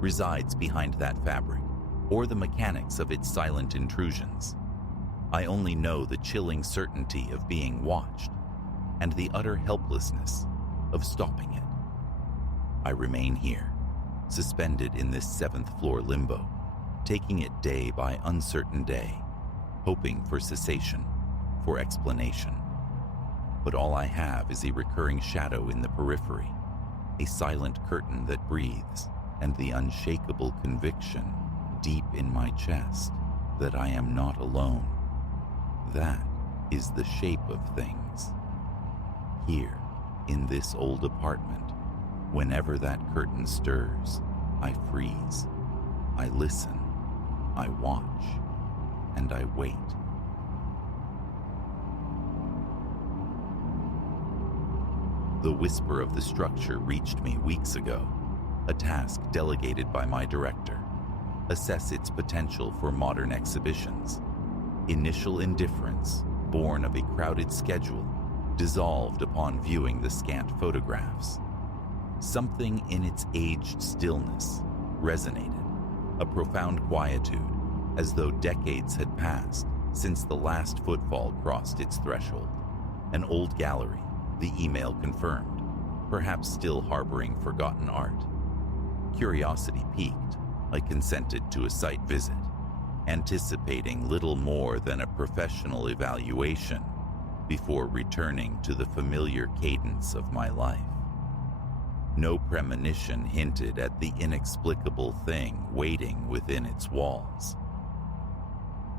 resides behind that fabric, or the mechanics of its silent intrusions. I only know the chilling certainty of being watched, and the utter helplessness of stopping it. I remain here, suspended in this 7th floor limbo, taking it day by uncertain day, hoping for cessation, for explanation. But all I have is a recurring shadow in the periphery, a silent curtain that breathes, and the unshakable conviction deep in my chest that I am not alone. That is the shape of things. Here, in this old apartment, whenever that curtain stirs, I freeze. I listen. I watch. and I wait. The whisper of the structure reached me weeks ago, a task delegated by my director. Assess its potential for modern exhibitions. Initial indifference, born of a crowded schedule, dissolved upon viewing the scant photographs. Something in its aged stillness resonated, a profound quietude, as though decades had passed since the last footfall crossed its threshold. An old gallery, the email confirmed, perhaps still harboring forgotten art. Curiosity piqued. I consented to a site visit, anticipating little more than a professional evaluation before returning to the familiar cadence of my life. No premonition hinted at the inexplicable thing waiting within its walls.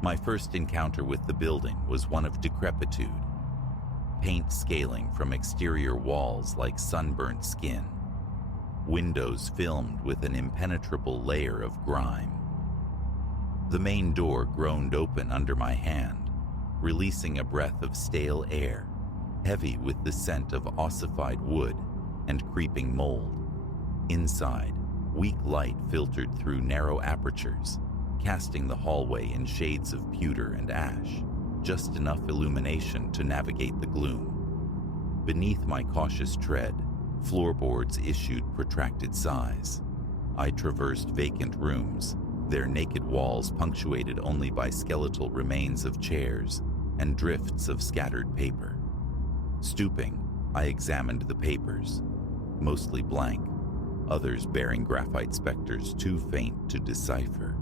My first encounter with the building was one of decrepitude, paint scaling from exterior walls like sunburnt skin, windows filmed with an impenetrable layer of grime. The main door groaned open under my hand, releasing a breath of stale air, heavy with the scent of ossified wood and creeping mold. Inside, weak light filtered through narrow apertures, casting the hallway in shades of pewter and ash, just enough illumination to navigate the gloom. Beneath my cautious tread, floorboards issued protracted sighs. I traversed vacant rooms, their naked walls punctuated only by skeletal remains of chairs and drifts of scattered paper. Stooping, I examined the papers, mostly blank, others bearing graphite specters too faint to decipher.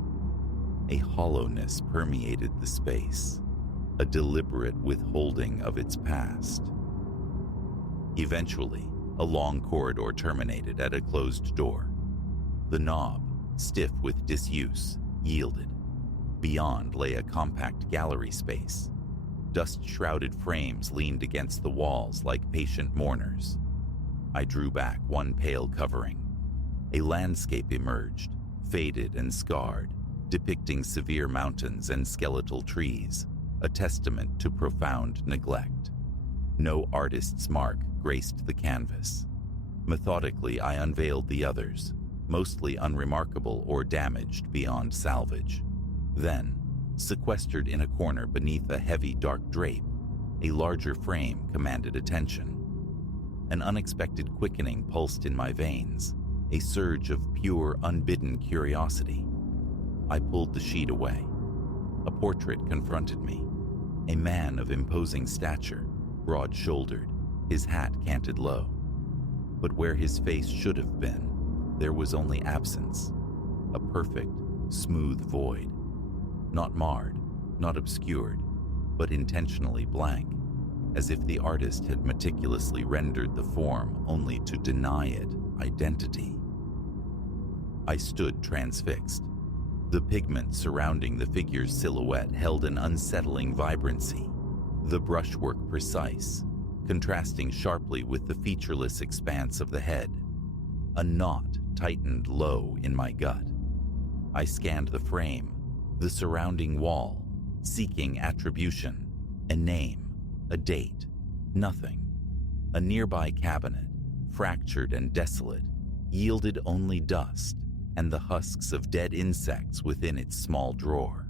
A hollowness permeated the space, a deliberate withholding of its past. Eventually, a long corridor terminated at a closed door. The knob, stiff with disuse, yielded. Beyond lay a compact gallery space. Dust-shrouded frames leaned against the walls like patient mourners. I drew back one pale covering. A landscape emerged, faded and scarred, depicting severe mountains and skeletal trees, a testament to profound neglect. No artist's mark graced the canvas. Methodically, I unveiled the others, mostly unremarkable or damaged beyond salvage. Then, sequestered in a corner beneath a heavy dark drape, a larger frame commanded attention. An unexpected quickening pulsed in my veins, a surge of pure, unbidden curiosity. I pulled the sheet away. A portrait confronted me. A man of imposing stature, broad-shouldered, his hat canted low. But where his face should have been, there was only absence, a perfect, smooth void. Not marred, not obscured, but intentionally blank, as if the artist had meticulously rendered the form only to deny it identity. I stood transfixed. The pigment surrounding the figure's silhouette held an unsettling vibrancy, the brushwork precise, contrasting sharply with the featureless expanse of the head. A knot tightened low in my gut. I scanned the frame, the surrounding wall, seeking attribution, a name, a date, nothing. A nearby cabinet, fractured and desolate, yielded only dust and the husks of dead insects within its small drawer.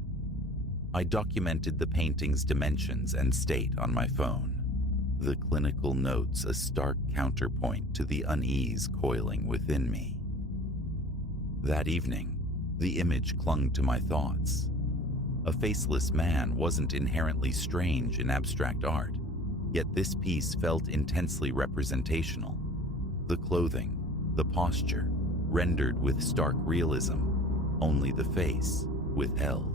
I documented the painting's dimensions and state on my phone, the clinical notes a stark counterpoint to the unease coiling within me. That evening, the image clung to my thoughts. A faceless man wasn't inherently strange in abstract art, yet this piece felt intensely representational. The clothing, the posture, rendered with stark realism, only the face withheld.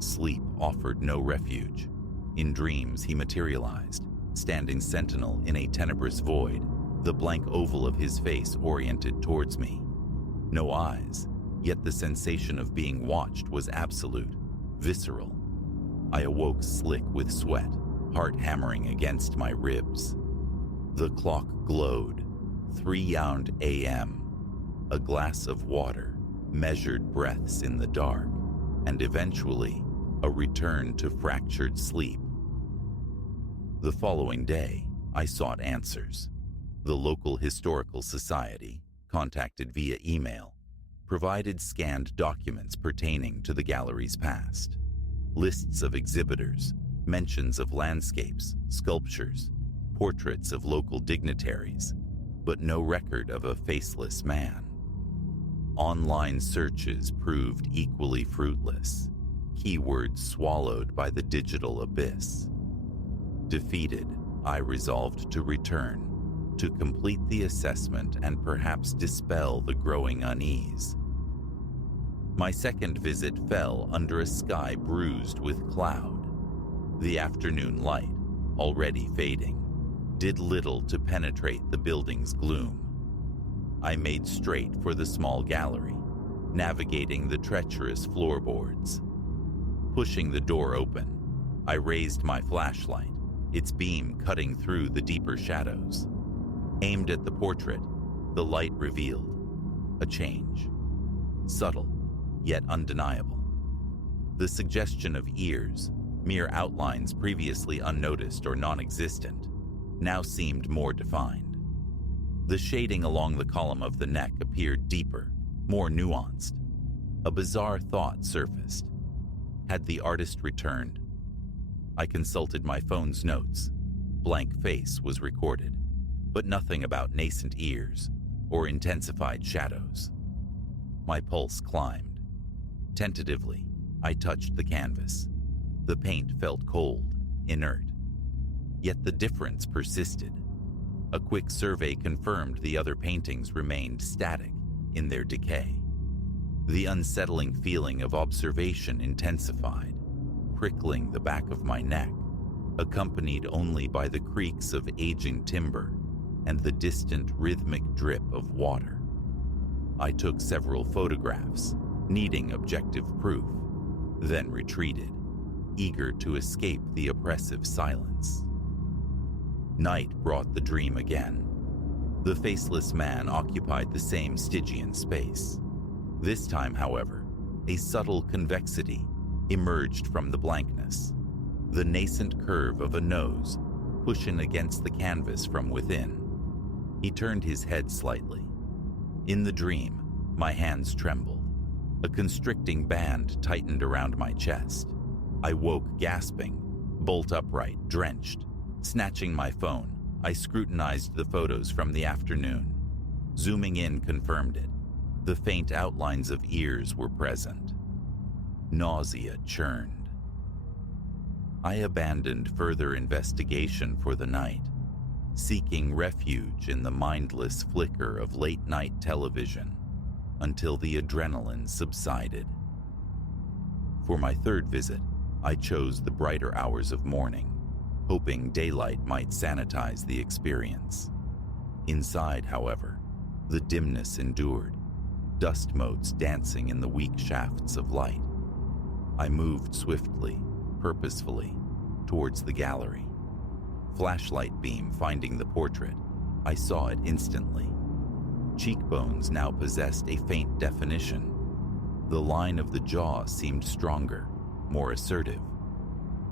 Sleep offered no refuge. In dreams he materialized, standing sentinel in a tenebrous void, the blank oval of his face oriented towards me. No eyes, yet the sensation of being watched was absolute, visceral. I awoke slick with sweat, heart hammering against my ribs. The clock glowed, 3 a.m. A glass of water, measured breaths in the dark, and eventually, a return to fractured sleep. The following day, I sought answers. The local historical society, contacted via email, provided scanned documents pertaining to the gallery's past. Lists of exhibitors, mentions of landscapes, sculptures, portraits of local dignitaries, but no record of a faceless man. Online searches proved equally fruitless, keywords swallowed by the digital abyss. Defeated, I resolved to return, to complete the assessment and perhaps dispel the growing unease. My second visit fell under a sky bruised with cloud. The afternoon light, already fading, did little to penetrate the building's gloom. I made straight for the small gallery, navigating the treacherous floorboards. Pushing the door open, I raised my flashlight, its beam cutting through the deeper shadows. Aimed at the portrait, the light revealed a change. Subtle, yet undeniable. The suggestion of ears, mere outlines previously unnoticed or non-existent, now seemed more defined. The shading along the column of the neck appeared deeper, more nuanced. A bizarre thought surfaced. Had the artist returned? I consulted my phone's notes. Blank face was recorded, but nothing about nascent ears or intensified shadows. My pulse climbed. Tentatively, I touched the canvas. The paint felt cold, inert. Yet the difference persisted. A quick survey confirmed the other paintings remained static in their decay. The unsettling feeling of observation intensified, prickling the back of my neck, accompanied only by the creaks of aging timber and the distant rhythmic drip of water. I took several photographs, needing objective proof, then retreated, eager to escape the oppressive silence. Night brought the dream again. The faceless man occupied the same Stygian space. This time, however, a subtle convexity emerged from the blankness, the nascent curve of a nose pushing against the canvas from within. He turned his head slightly. In the dream, my hands trembled. A constricting band tightened around my chest. I woke gasping, bolt upright, drenched. Snatching my phone, I scrutinized the photos from the afternoon. Zooming in confirmed it. The faint outlines of ears were present. Nausea churned. I abandoned further investigation for the night, seeking refuge in the mindless flicker of late-night television until the adrenaline subsided. For my third visit, I chose the brighter hours of morning, hoping daylight might sanitize the experience. Inside, however, the dimness endured, dust motes dancing in the weak shafts of light. I moved swiftly, purposefully, towards the gallery. Flashlight beam finding the portrait, I saw it instantly. Cheekbones now possessed a faint definition. The line of the jaw seemed stronger, more assertive.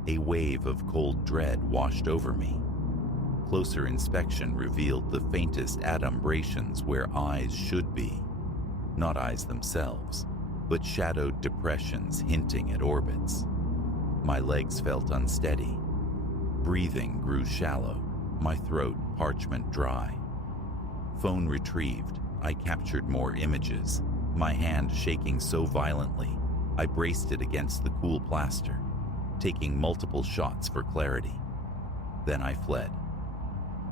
A wave of cold dread washed over me. Closer inspection revealed the faintest adumbrations where eyes should be. Not eyes themselves, but shadowed depressions hinting at orbits. My legs felt unsteady. Breathing grew shallow, my throat parchment dry. Phone retrieved, I captured more images, my hand shaking so violently, I braced it against the cool plaster, taking multiple shots for clarity. Then I fled.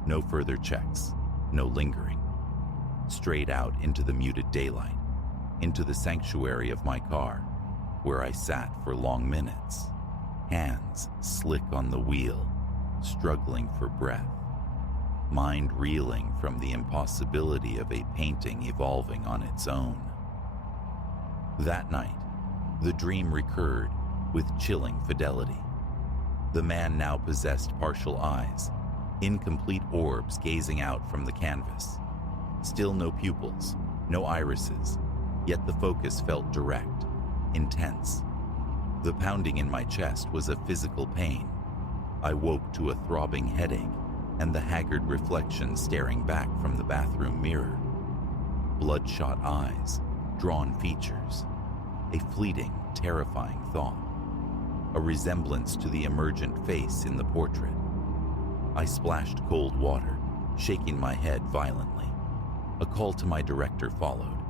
No further checks, no lingering. Straight out into the muted daylight, into the sanctuary of my car, where I sat for long minutes, hands slick on the wheel, struggling for breath, mind reeling from the impossibility of a painting evolving on its own. That night, the dream recurred with chilling fidelity. The man now possessed partial eyes, incomplete orbs gazing out from the canvas. Still no pupils, no irises, yet the focus felt direct, intense. The pounding in my chest was a physical pain. I woke to a throbbing headache and the haggard reflection staring back from the bathroom mirror. Bloodshot eyes, drawn features, a fleeting, terrifying thought, a resemblance to the emergent face in the portrait. I splashed cold water, shaking my head violently. A call to my director followed.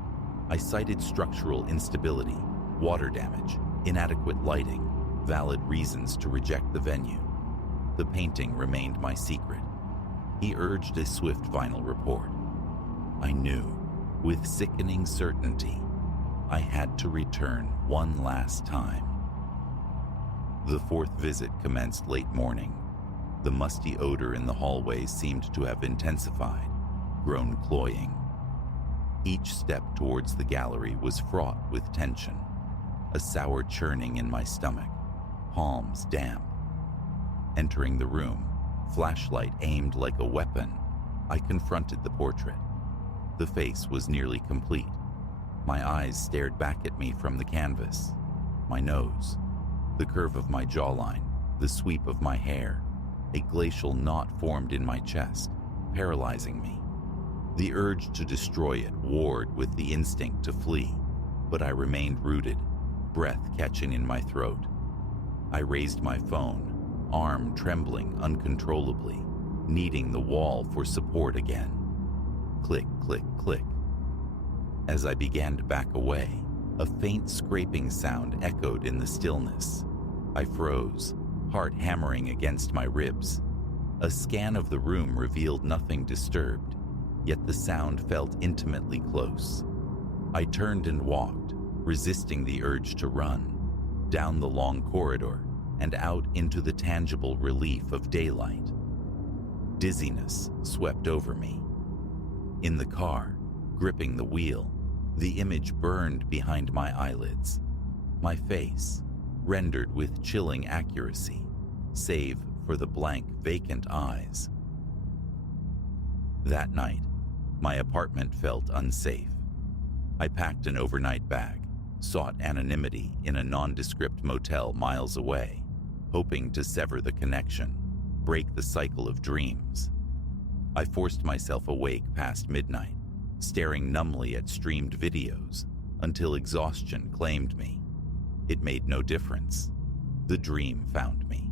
I cited structural instability, water damage, inadequate lighting, valid reasons to reject the venue. The painting remained my secret. He urged a swift final report. I knew, with sickening certainty, I had to return one last time. The fourth visit commenced late morning. The musty odor in the hallway seemed to have intensified, grown cloying. Each step towards the gallery was fraught with tension, a sour churning in my stomach, palms damp. Entering the room, flashlight aimed like a weapon, I confronted the portrait. The face was nearly complete. My eyes stared back at me from the canvas. My nose, the curve of my jawline, the sweep of my hair, a glacial knot formed in my chest, paralyzing me. The urge to destroy it warred with the instinct to flee, but I remained rooted, breath catching in my throat. I raised my phone, arm trembling uncontrollably, kneading the wall for support again. Click, click, click. As I began to back away, a faint scraping sound echoed in the stillness. I froze, heart hammering against my ribs. A scan of the room revealed nothing disturbed, yet the sound felt intimately close. I turned and walked, resisting the urge to run, down the long corridor and out into the tangible relief of daylight. Dizziness swept over me. In the car, gripping the wheel, the image burned behind my eyelids. My face, rendered with chilling accuracy, save for the blank, vacant eyes. That night, my apartment felt unsafe. I packed an overnight bag, sought anonymity in a nondescript motel miles away, hoping to sever the connection, break the cycle of dreams. I forced myself awake past midnight, staring numbly at streamed videos until exhaustion claimed me. It made no difference. The dream found me.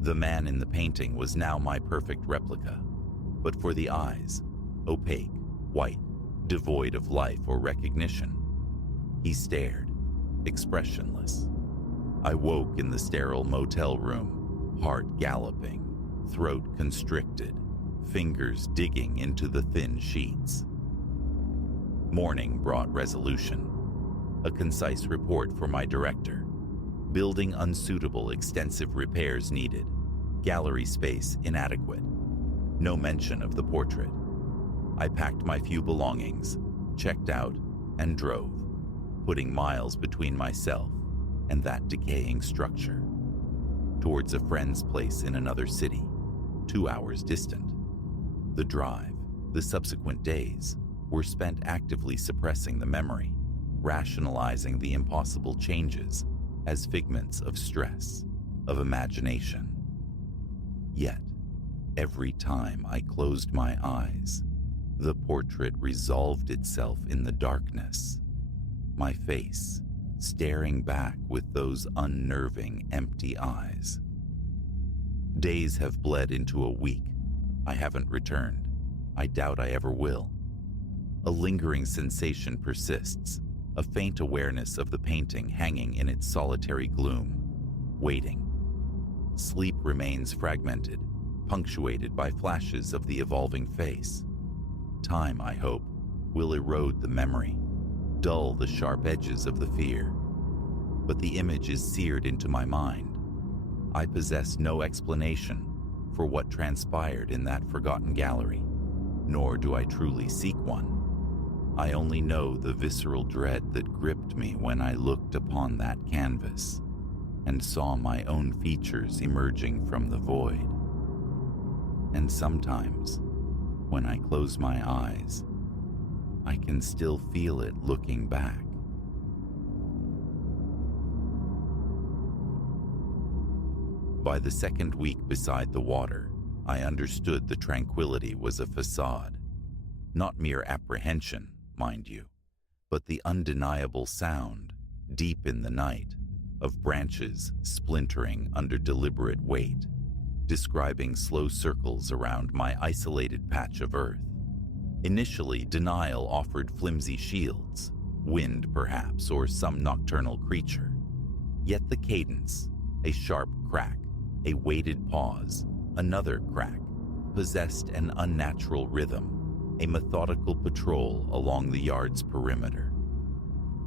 The man in the painting was now my perfect replica, but for the eyes, opaque, white, devoid of life or recognition. He stared, expressionless. I woke in the sterile motel room, heart galloping, throat constricted, fingers digging into the thin sheets. Morning brought resolution. A concise report for my director. Building unsuitable, extensive repairs needed. Gallery space inadequate. No mention of the portrait. I packed my few belongings, checked out, and drove, putting miles between myself and that decaying structure, towards a friend's place in another city, 2 hours distant. The drive, the subsequent days, were spent actively suppressing the memory, rationalizing the impossible changes as figments of stress, of imagination. Yet, every time I closed my eyes, the portrait resolved itself in the darkness, my face staring back with those unnerving, empty eyes. Days have bled into a week. I haven't returned. I doubt I ever will. A lingering sensation persists, a faint awareness of the painting hanging in its solitary gloom, waiting. Sleep remains fragmented, punctuated by flashes of the evolving face. Time, I hope, will erode the memory, dull the sharp edges of the fear. But the image is seared into my mind. I possess no explanation for what transpired in that forgotten gallery, nor do I truly seek one. I only know the visceral dread that gripped me when I looked upon that canvas and saw my own features emerging from the void. And sometimes, when I close my eyes, I can still feel it looking back. By the second week beside the water, I understood the tranquility was a facade. Not mere apprehension, mind you, but the undeniable sound, deep in the night, of branches splintering under deliberate weight, describing slow circles around my isolated patch of earth. Initially, denial offered flimsy shields, wind perhaps, or some nocturnal creature. Yet the cadence, a sharp crack, a weighted pause, another crack, possessed an unnatural rhythm, a methodical patrol along the yard's perimeter.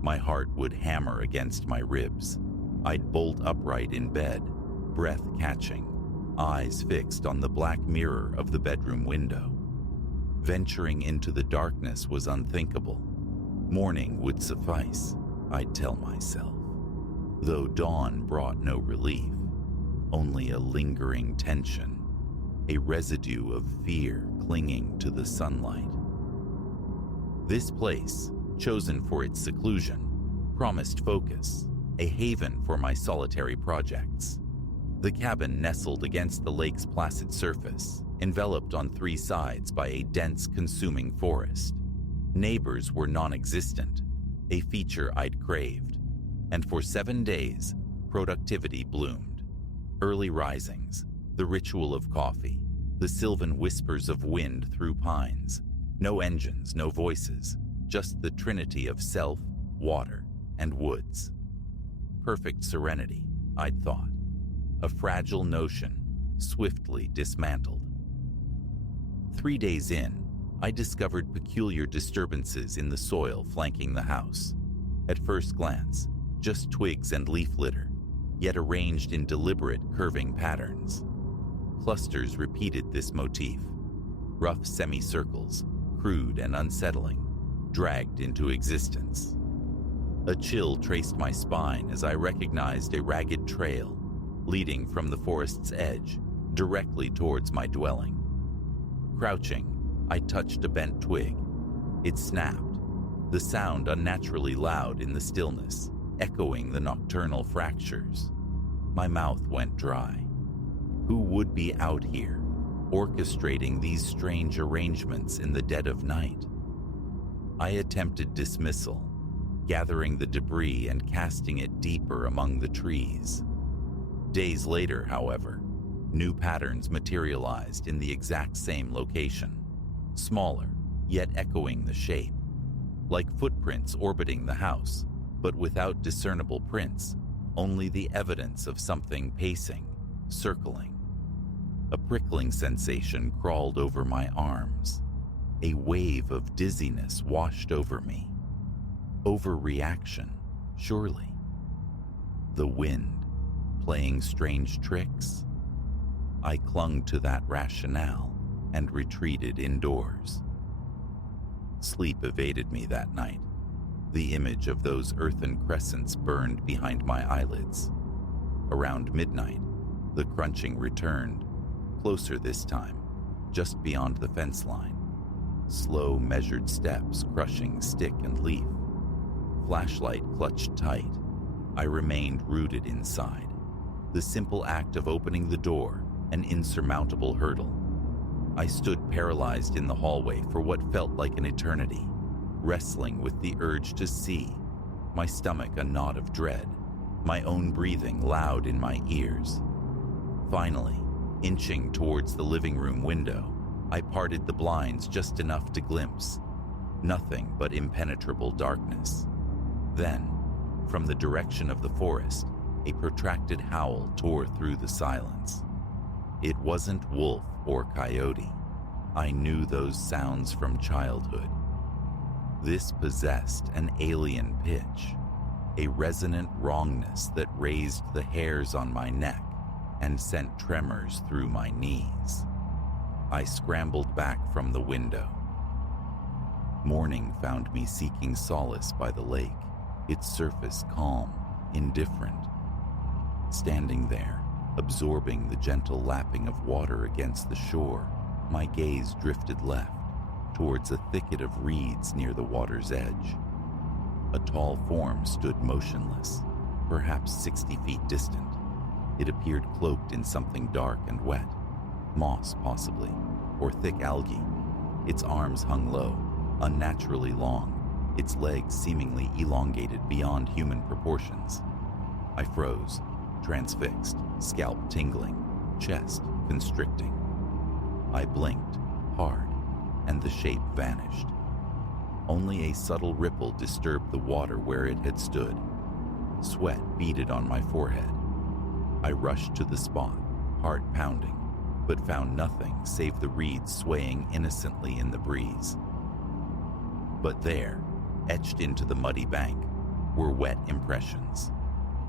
My heart would hammer against my ribs. I'd bolt upright in bed, breath catching, eyes fixed on the black mirror of the bedroom window. Venturing into the darkness was unthinkable. Morning would suffice, I'd tell myself. Though dawn brought no relief, only a lingering tension, a residue of fear clinging to the sunlight. This place, chosen for its seclusion, promised focus, a haven for my solitary projects. The cabin nestled against the lake's placid surface, enveloped on three sides by a dense, consuming forest. Neighbors were non-existent, a feature I'd craved. And for 7 days, productivity bloomed. Early risings, the ritual of coffee, the sylvan whispers of wind through pines. No engines, no voices, just the trinity of self, water, and woods. Perfect serenity, I'd thought. A fragile notion, swiftly dismantled. 3 days in, I discovered peculiar disturbances in the soil flanking the house. At first glance, just twigs and leaf litter, yet arranged in deliberate curving patterns. Clusters repeated this motif. Rough semicircles, crude and unsettling, dragged into existence. A chill traced my spine as I recognized a ragged trail leading from the forest's edge directly towards my dwelling. Crouching, I touched a bent twig. It snapped, the sound unnaturally loud in the stillness, echoing the nocturnal fractures. My mouth went dry. Who would be out here, orchestrating these strange arrangements in the dead of night? I attempted dismissal, gathering the debris and casting it deeper among the trees. Days later, however, new patterns materialized in the exact same location, smaller, yet echoing the shape, like footprints orbiting the house, but without discernible prints, only the evidence of something pacing, circling. A prickling sensation crawled over my arms. A wave of dizziness washed over me. Overreaction, surely. The wind, playing strange tricks. I clung to that rationale and retreated indoors. Sleep evaded me that night. The image of those earthen crescents burned behind my eyelids. Around midnight, the crunching returned, closer this time, just beyond the fence line. Slow, measured steps crushing stick and leaf. Flashlight clutched tight. I remained rooted inside. The simple act of opening the door, an insurmountable hurdle. I stood paralyzed in the hallway for what felt like an eternity, wrestling with the urge to see, my stomach a knot of dread, my own breathing loud in my ears. Finally, inching towards the living room window, I parted the blinds just enough to glimpse nothing but impenetrable darkness. Then, from the direction of the forest, a protracted howl tore through the silence. It wasn't wolf or coyote. I knew those sounds from childhood. This possessed an alien pitch, a resonant wrongness that raised the hairs on my neck and sent tremors through my knees. I scrambled back from the window. Morning found me seeking solace by the lake, its surface calm, indifferent. Standing there, absorbing the gentle lapping of water against the shore, my gaze drifted left, towards a thicket of reeds near the water's edge. A tall form stood motionless, perhaps 60 feet distant, It appeared cloaked in something dark and wet, moss possibly, or thick algae. Its arms hung low, unnaturally long, its legs seemingly elongated beyond human proportions. I froze, transfixed, scalp tingling, chest constricting. I blinked, hard, and the shape vanished. Only a subtle ripple disturbed the water where it had stood. Sweat beaded on my forehead. I rushed to the spot, heart pounding, but found nothing save the reeds swaying innocently in the breeze. But there, etched into the muddy bank, were wet impressions.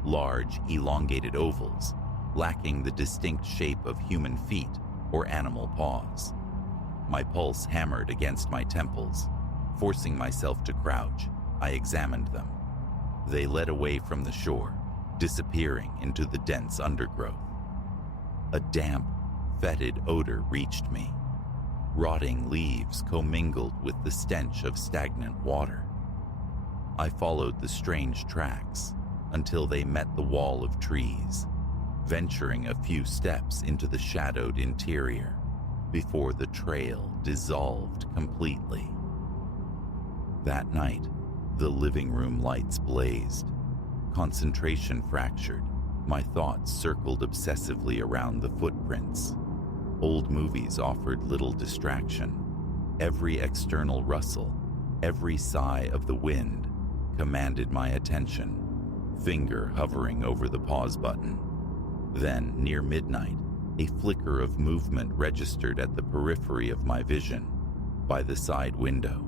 Large, elongated ovals, lacking the distinct shape of human feet or animal paws. My pulse hammered against my temples. Forcing myself to crouch, I examined them. They led away from the shore, disappearing into the dense undergrowth. A damp, fetid odor reached me. Rotting leaves commingled with the stench of stagnant water. I followed the strange tracks until they met the wall of trees, venturing a few steps into the shadowed interior before the trail dissolved completely. That night, the living room lights blazed. Concentration fractured. My thoughts circled obsessively around the footprints. Old movies offered little distraction. Every external rustle, every sigh of the wind commanded my attention, finger hovering over the pause button. Then, near midnight, a flicker of movement registered at the periphery of my vision, by the side window.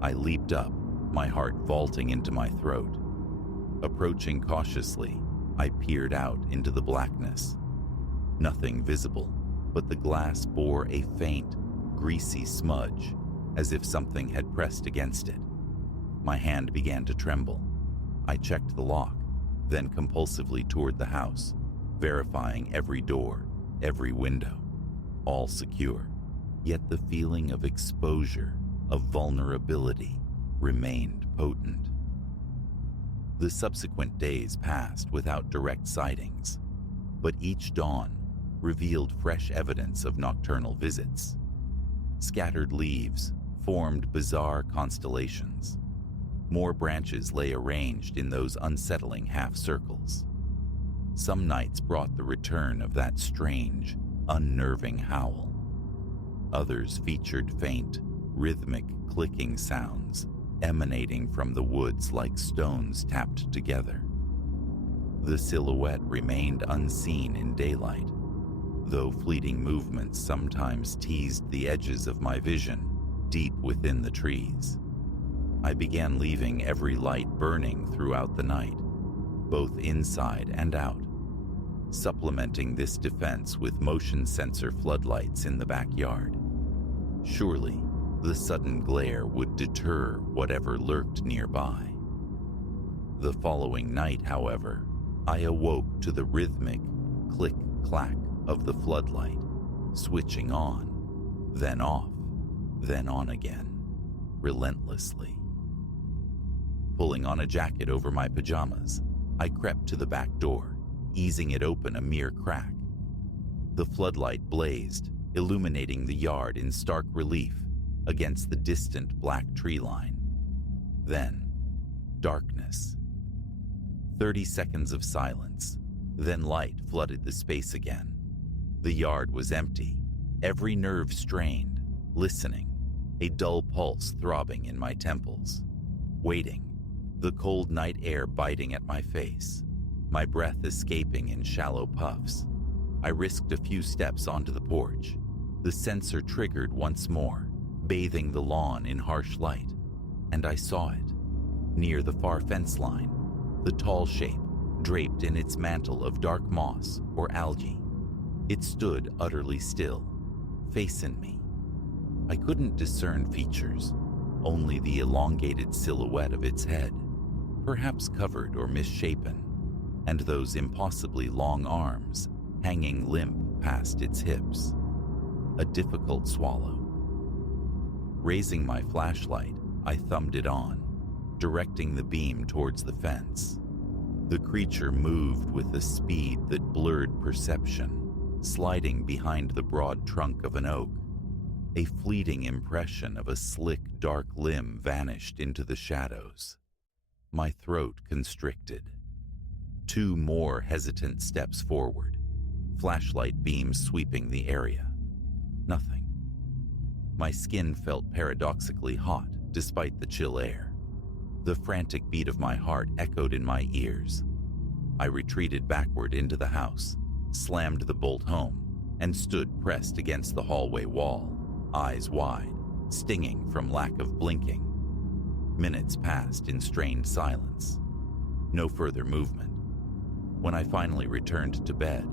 I leaped up, my heart vaulting into my throat. Approaching cautiously, I peered out into the blackness. Nothing visible, but the glass bore a faint, greasy smudge, as if something had pressed against it. My hand began to tremble. I checked the lock, then compulsively toured the house, verifying every door, every window, all secure. Yet the feeling of exposure, of vulnerability, remained potent. The subsequent days passed without direct sightings, but each dawn revealed fresh evidence of nocturnal visits. Scattered leaves formed bizarre constellations. More branches lay arranged in those unsettling half-circles. Some nights brought the return of that strange, unnerving howl. Others featured faint, rhythmic clicking sounds emanating from the woods like stones tapped together. The silhouette remained unseen in daylight, though fleeting movements sometimes teased the edges of my vision deep within the trees. I began leaving every light burning throughout the night, both inside and out, supplementing this defense with motion sensor floodlights in the backyard. Surely, the sudden glare would deter whatever lurked nearby. The following night, however, I awoke to the rhythmic click-clack of the floodlight, switching on, then off, then on again, relentlessly. Pulling on a jacket over my pajamas, I crept to the back door, easing it open a mere crack. The floodlight blazed, illuminating the yard in stark relief against the distant black tree line. Then, darkness. 30 seconds of silence, then light flooded the space again. The yard was empty, every nerve strained, listening, a dull pulse throbbing in my temples. Waiting, the cold night air biting at my face, my breath escaping in shallow puffs. I risked a few steps onto the porch. The sensor triggered once more, bathing the lawn in harsh light, and I saw it. Near the far fence line, the tall shape, draped in its mantle of dark moss or algae. It stood utterly still, facing me. I couldn't discern features, only the elongated silhouette of its head, perhaps covered or misshapen, and those impossibly long arms hanging limp past its hips. A difficult swallow. Raising my flashlight, I thumbed it on, directing the beam towards the fence. The creature moved with a speed that blurred perception, sliding behind the broad trunk of an oak. A fleeting impression of a slick, dark limb vanished into the shadows. My throat constricted. 2 more hesitant steps forward, flashlight beams sweeping the area. Nothing. My skin felt paradoxically hot despite the chill air. The frantic beat of my heart echoed in my ears. I retreated backward into the house, slammed the bolt home, and stood pressed against the hallway wall, eyes wide, stinging from lack of blinking. Minutes passed in strained silence. No further movement. When I finally returned to bed,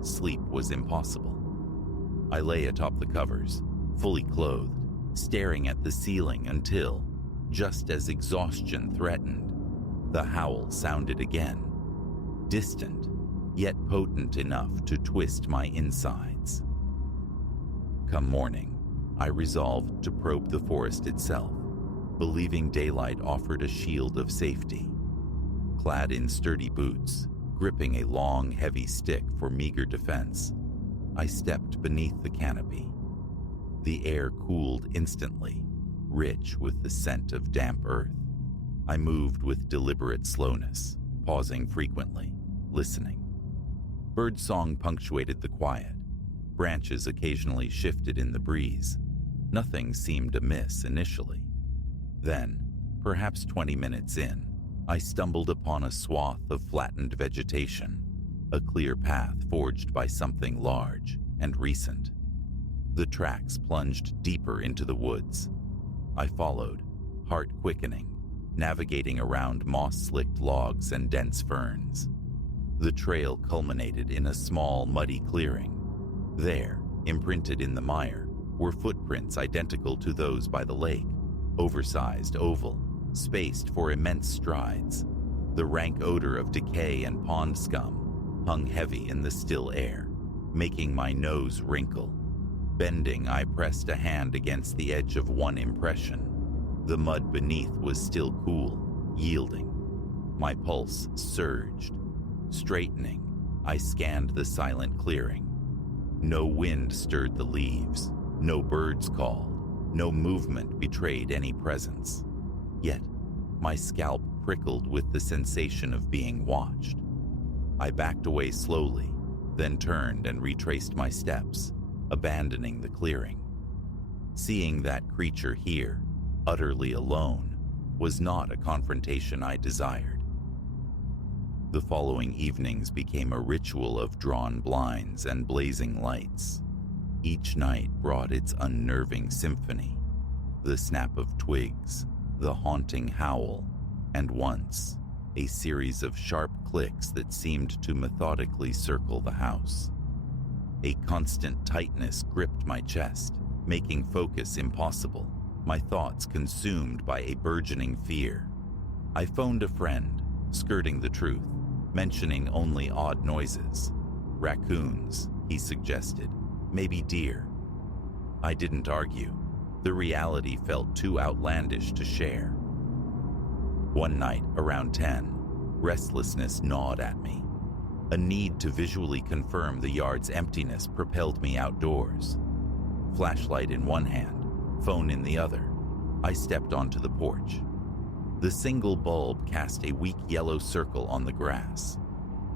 sleep was impossible. I lay atop the covers, fully clothed, staring at the ceiling until, just as exhaustion threatened, the howl sounded again. Distant, yet potent enough to twist my insides. Come morning, I resolved to probe the forest itself, believing daylight offered a shield of safety. Clad in sturdy boots, gripping a long, heavy stick for meager defense, I stepped beneath the canopy. The air cooled instantly, rich with the scent of damp earth. I moved with deliberate slowness, pausing frequently, listening. Birdsong punctuated the quiet. Branches occasionally shifted in the breeze. Nothing seemed amiss initially. Then, perhaps 20 minutes in, I stumbled upon a swath of flattened vegetation, a clear path forged by something large and recent. The tracks plunged deeper into the woods. I followed, heart quickening, navigating around moss-slicked logs and dense ferns. The trail culminated in a small, muddy clearing. There, imprinted in the mire, were footprints identical to those by the lake, oversized oval, spaced for immense strides. The rank odor of decay and pond scum hung heavy in the still air, making my nose wrinkle. Bending, I pressed a hand against the edge of one impression. The mud beneath was still cool, yielding. My pulse surged. Straightening, I scanned the silent clearing. No wind stirred the leaves, no birds called, no movement betrayed any presence. Yet, my scalp prickled with the sensation of being watched. I backed away slowly, then turned and retraced my steps, abandoning the clearing. Seeing that creature here, utterly alone, was not a confrontation I desired. The following evenings became a ritual of drawn blinds and blazing lights. Each night brought its unnerving symphony, the snap of twigs, the haunting howl, and once, a series of sharp clicks that seemed to methodically circle the house. A constant tightness gripped my chest, making focus impossible, my thoughts consumed by a burgeoning fear. I phoned a friend, skirting the truth, mentioning only odd noises. Raccoons, he suggested, maybe deer. I didn't argue. The reality felt too outlandish to share. One night, around 10, restlessness gnawed at me. A need to visually confirm the yard's emptiness propelled me outdoors. Flashlight in one hand, phone in the other, I stepped onto the porch. The single bulb cast a weak yellow circle on the grass.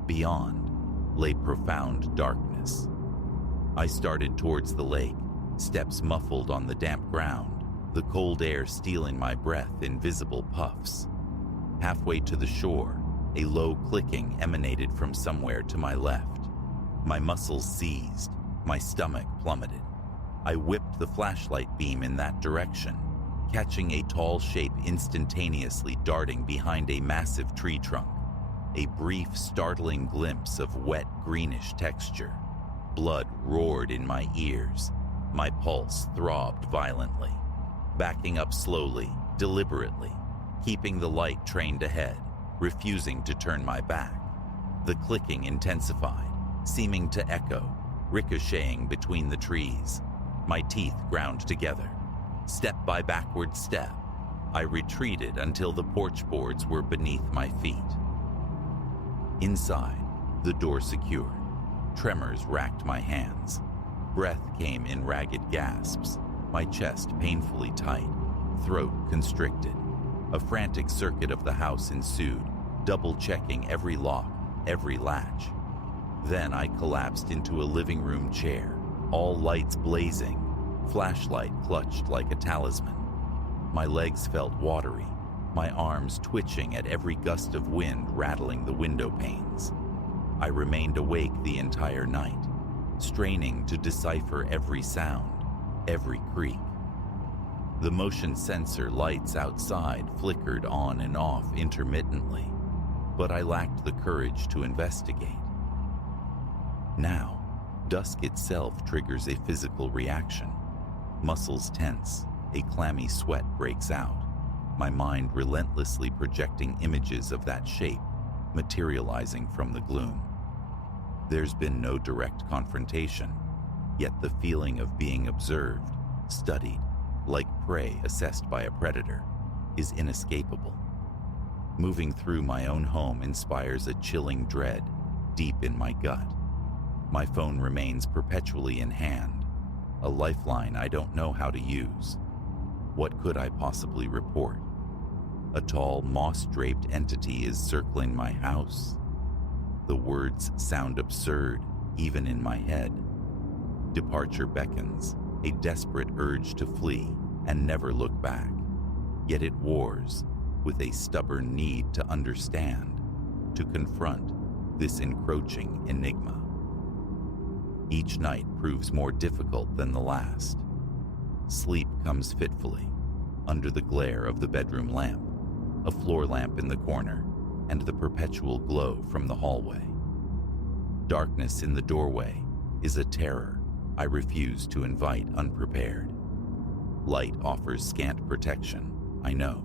Beyond lay profound darkness. I started towards the lake, steps muffled on the damp ground, the cold air stealing my breath in visible puffs. Halfway to the shore, a low clicking emanated from somewhere to my left. My muscles seized, my stomach plummeted. I whipped the flashlight beam in that direction, catching a tall shape instantaneously darting behind a massive tree trunk. A brief, startling glimpse of wet, greenish texture. Blood roared in my ears. My pulse throbbed violently. Backing up slowly, deliberately, keeping the light trained ahead, refusing to turn my back. The clicking intensified, seeming to echo, ricocheting between the trees. My teeth ground together. Step by backward step, I retreated until the porch boards were beneath my feet. Inside, the door secured. Tremors racked my hands. Breath came in ragged gasps, my chest painfully tight, throat constricted. A frantic circuit of the house ensued, double-checking every lock, every latch. Then I collapsed into a living room chair, all lights blazing, flashlight clutched like a talisman. My legs felt watery, my arms twitching at every gust of wind rattling the window panes. I remained awake the entire night, straining to decipher every sound, every creak. The motion sensor lights outside flickered on and off intermittently, but I lacked the courage to investigate. Now, dusk itself triggers a physical reaction. Muscles tense, a clammy sweat breaks out, my mind relentlessly projecting images of that shape materializing from the gloom. There's been no direct confrontation, yet the feeling of being observed, studied, like prey assessed by a predator, is inescapable. Moving through my own home inspires a chilling dread deep in my gut. My phone remains perpetually in hand, a lifeline I don't know how to use. What could I possibly report? A tall, moss-draped entity is circling my house. The words sound absurd, even in my head. Departure beckons, a desperate urge to flee and never look back. Yet it wars with a stubborn need to understand, to confront this encroaching enigma. Each night proves more difficult than the last. Sleep comes fitfully, under the glare of the bedroom lamp, a floor lamp in the corner, and the perpetual glow from the hallway. Darkness in the doorway is a terror I refuse to invite unprepared. Light offers scant protection, I know,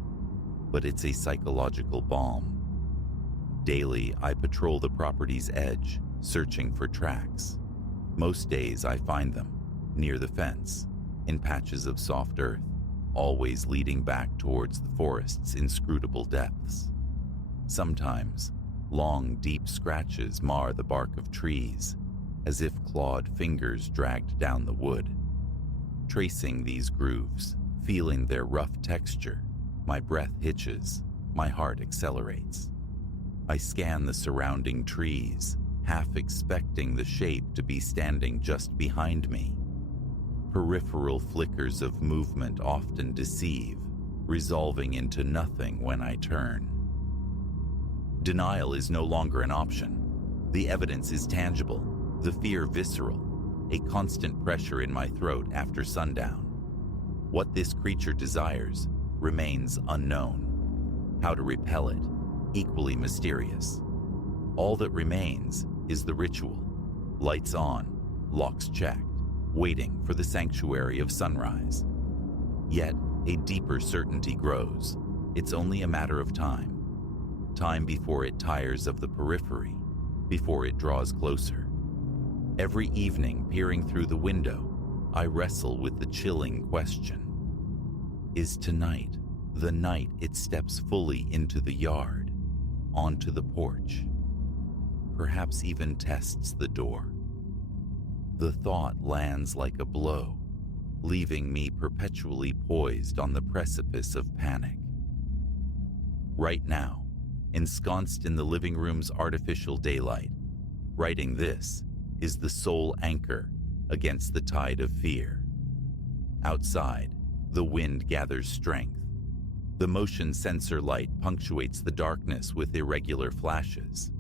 but it's a psychological balm. Daily, I patrol the property's edge, searching for tracks. Most days I find them, near the fence, in patches of soft earth, always leading back towards the forest's inscrutable depths. Sometimes, long, deep scratches mar the bark of trees, as if clawed fingers dragged down the wood. Tracing these grooves, feeling their rough texture, my breath hitches, my heart accelerates. I scan the surrounding trees, half expecting the shape to be standing just behind me. Peripheral flickers of movement often deceive, resolving into nothing when I turn. Denial is no longer an option. The evidence is tangible, the fear visceral, a constant pressure in my throat after sundown. What this creature desires remains unknown. How to repel it, equally mysterious. All that remains is the ritual. Lights on, locks checked, waiting for the sanctuary of sunrise. Yet, a deeper certainty grows. It's only a matter of time. Time before it tires of the periphery, before it draws closer. Every evening, peering through the window, I wrestle with the chilling question. Is tonight the night it steps fully into the yard, onto the porch? Perhaps even tests the door. The thought lands like a blow, leaving me perpetually poised on the precipice of panic. Right now, ensconced in the living room's artificial daylight, writing this is the sole anchor against the tide of fear. Outside, the wind gathers strength. The motion sensor light punctuates the darkness with irregular flashes.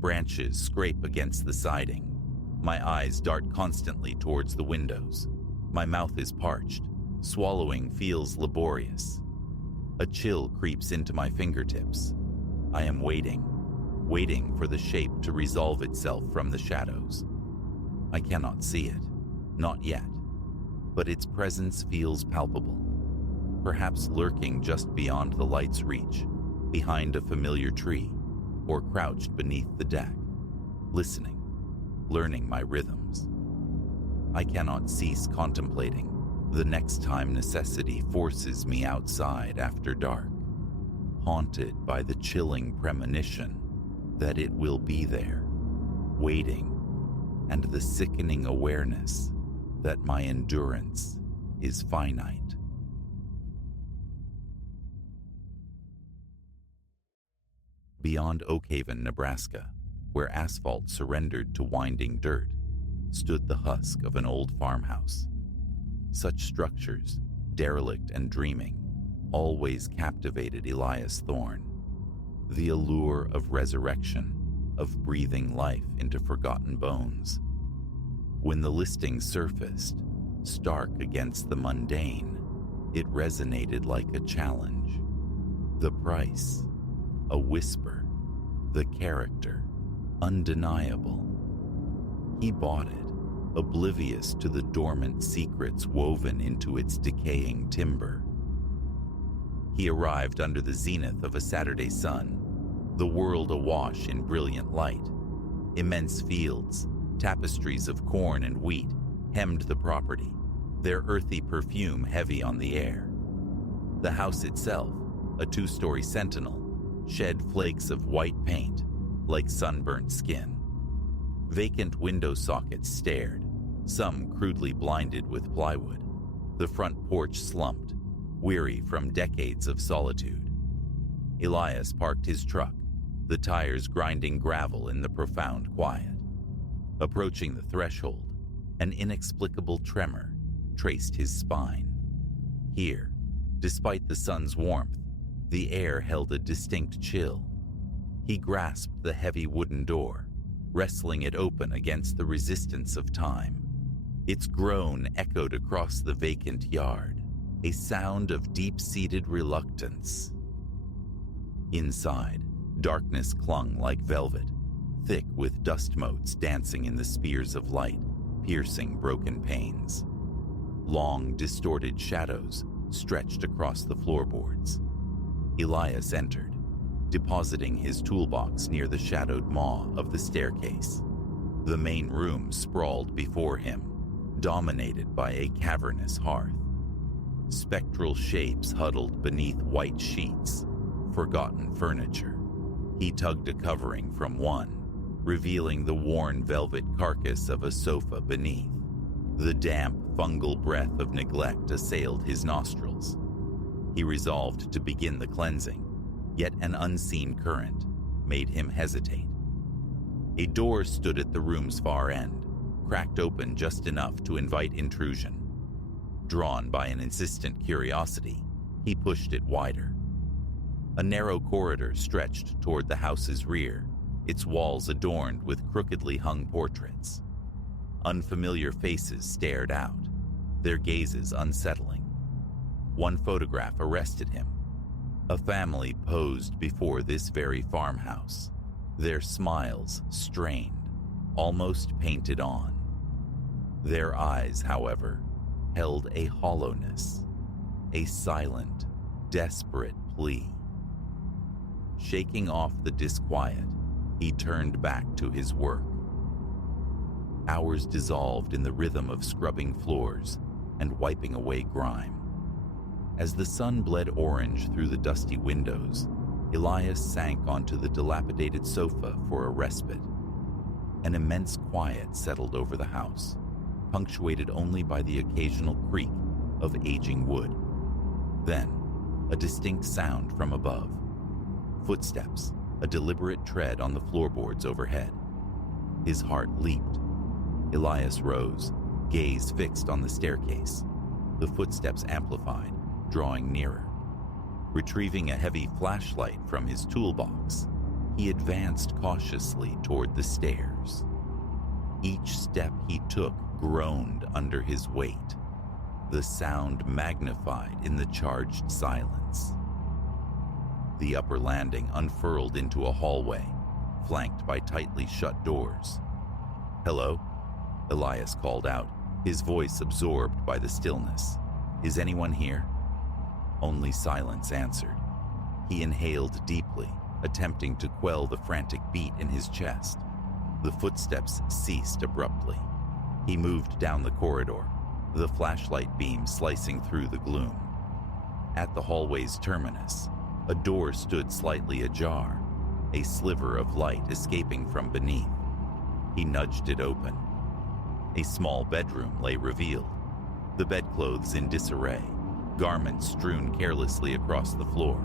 Branches scrape against the siding. My eyes dart constantly towards the windows. My mouth is parched. Swallowing feels laborious. A chill creeps into my fingertips. I am waiting for the shape to resolve itself from the shadows. I cannot see it, not yet, but its presence feels palpable, perhaps lurking just beyond the light's reach, behind a familiar tree, or crouched beneath the deck, listening, learning my rhythms. I cannot cease contemplating the next time necessity forces me outside after dark, haunted by the chilling premonition that it will be there, waiting, and the sickening awareness that my endurance is finite. Beyond Oakhaven, Nebraska, where asphalt surrendered to winding dirt, stood the husk of an old farmhouse. Such structures, derelict and dreaming, always captivated Elias Thorne. The allure of resurrection, of breathing life into forgotten bones. When the listing surfaced, stark against the mundane, it resonated like a challenge. The price, a whisper, the character, undeniable. He bought it, oblivious to the dormant secrets woven into its decaying timber. He arrived under the zenith of a Saturday sun, the world awash in brilliant light. Immense fields, tapestries of corn and wheat, hemmed the property, their earthy perfume heavy on the air. The house itself, a two-story sentinel, shed flakes of white paint, like sunburnt skin. Vacant window sockets stared, some crudely blinded with plywood. The front porch slumped, weary from decades of solitude. Elias parked his truck, the tires grinding gravel in the profound quiet. Approaching the threshold, an inexplicable tremor traced his spine. Here, despite the sun's warmth, the air held a distinct chill. He grasped the heavy wooden door, wrestling it open against the resistance of time. Its groan echoed across the vacant yard, a sound of deep-seated reluctance. Inside, darkness clung like velvet, thick with dust motes dancing in the spears of light, piercing broken panes. Long, distorted shadows stretched across the floorboards. Elias entered, depositing his toolbox near the shadowed maw of the staircase. The main room sprawled before him, dominated by a cavernous hearth. Spectral shapes huddled beneath white sheets, forgotten furniture. He tugged a covering from one, revealing the worn velvet carcass of a sofa beneath. The damp, fungal breath of neglect assailed his nostrils. He resolved to begin the cleansing, yet an unseen current made him hesitate. A door stood at the room's far end, cracked open just enough to invite intrusion. Drawn by an insistent curiosity, he pushed it wider. A narrow corridor stretched toward the house's rear, its walls adorned with crookedly hung portraits. Unfamiliar faces stared out, their gazes unsettling. One photograph arrested him. A family posed before this very farmhouse, their smiles strained, almost painted on. Their eyes, however, held a hollowness, a silent, desperate plea. Shaking off the disquiet, he turned back to his work. Hours dissolved in the rhythm of scrubbing floors and wiping away grime. As the sun bled orange through the dusty windows, Elias sank onto the dilapidated sofa for a respite. An immense quiet settled over the house, punctuated only by the occasional creak of aging wood. Then, a distinct sound from above. Footsteps, a deliberate tread on the floorboards overhead. His heart leaped. Elias rose, gaze fixed on the staircase. The footsteps amplified, drawing nearer. Retrieving a heavy flashlight from his toolbox, he advanced cautiously toward the stairs. Each step he took groaned under his weight, the sound magnified in the charged silence. The upper landing unfurled into a hallway, flanked by tightly shut doors. "Hello?" Elias called out, his voice absorbed by the stillness. "Is anyone here?" Only silence answered. He inhaled deeply, attempting to quell the frantic beat in his chest. The footsteps ceased abruptly. He moved down the corridor, the flashlight beam slicing through the gloom. At the hallway's terminus, a door stood slightly ajar, a sliver of light escaping from beneath. He nudged it open. A small bedroom lay revealed, the bedclothes in disarray, garments strewn carelessly across the floor.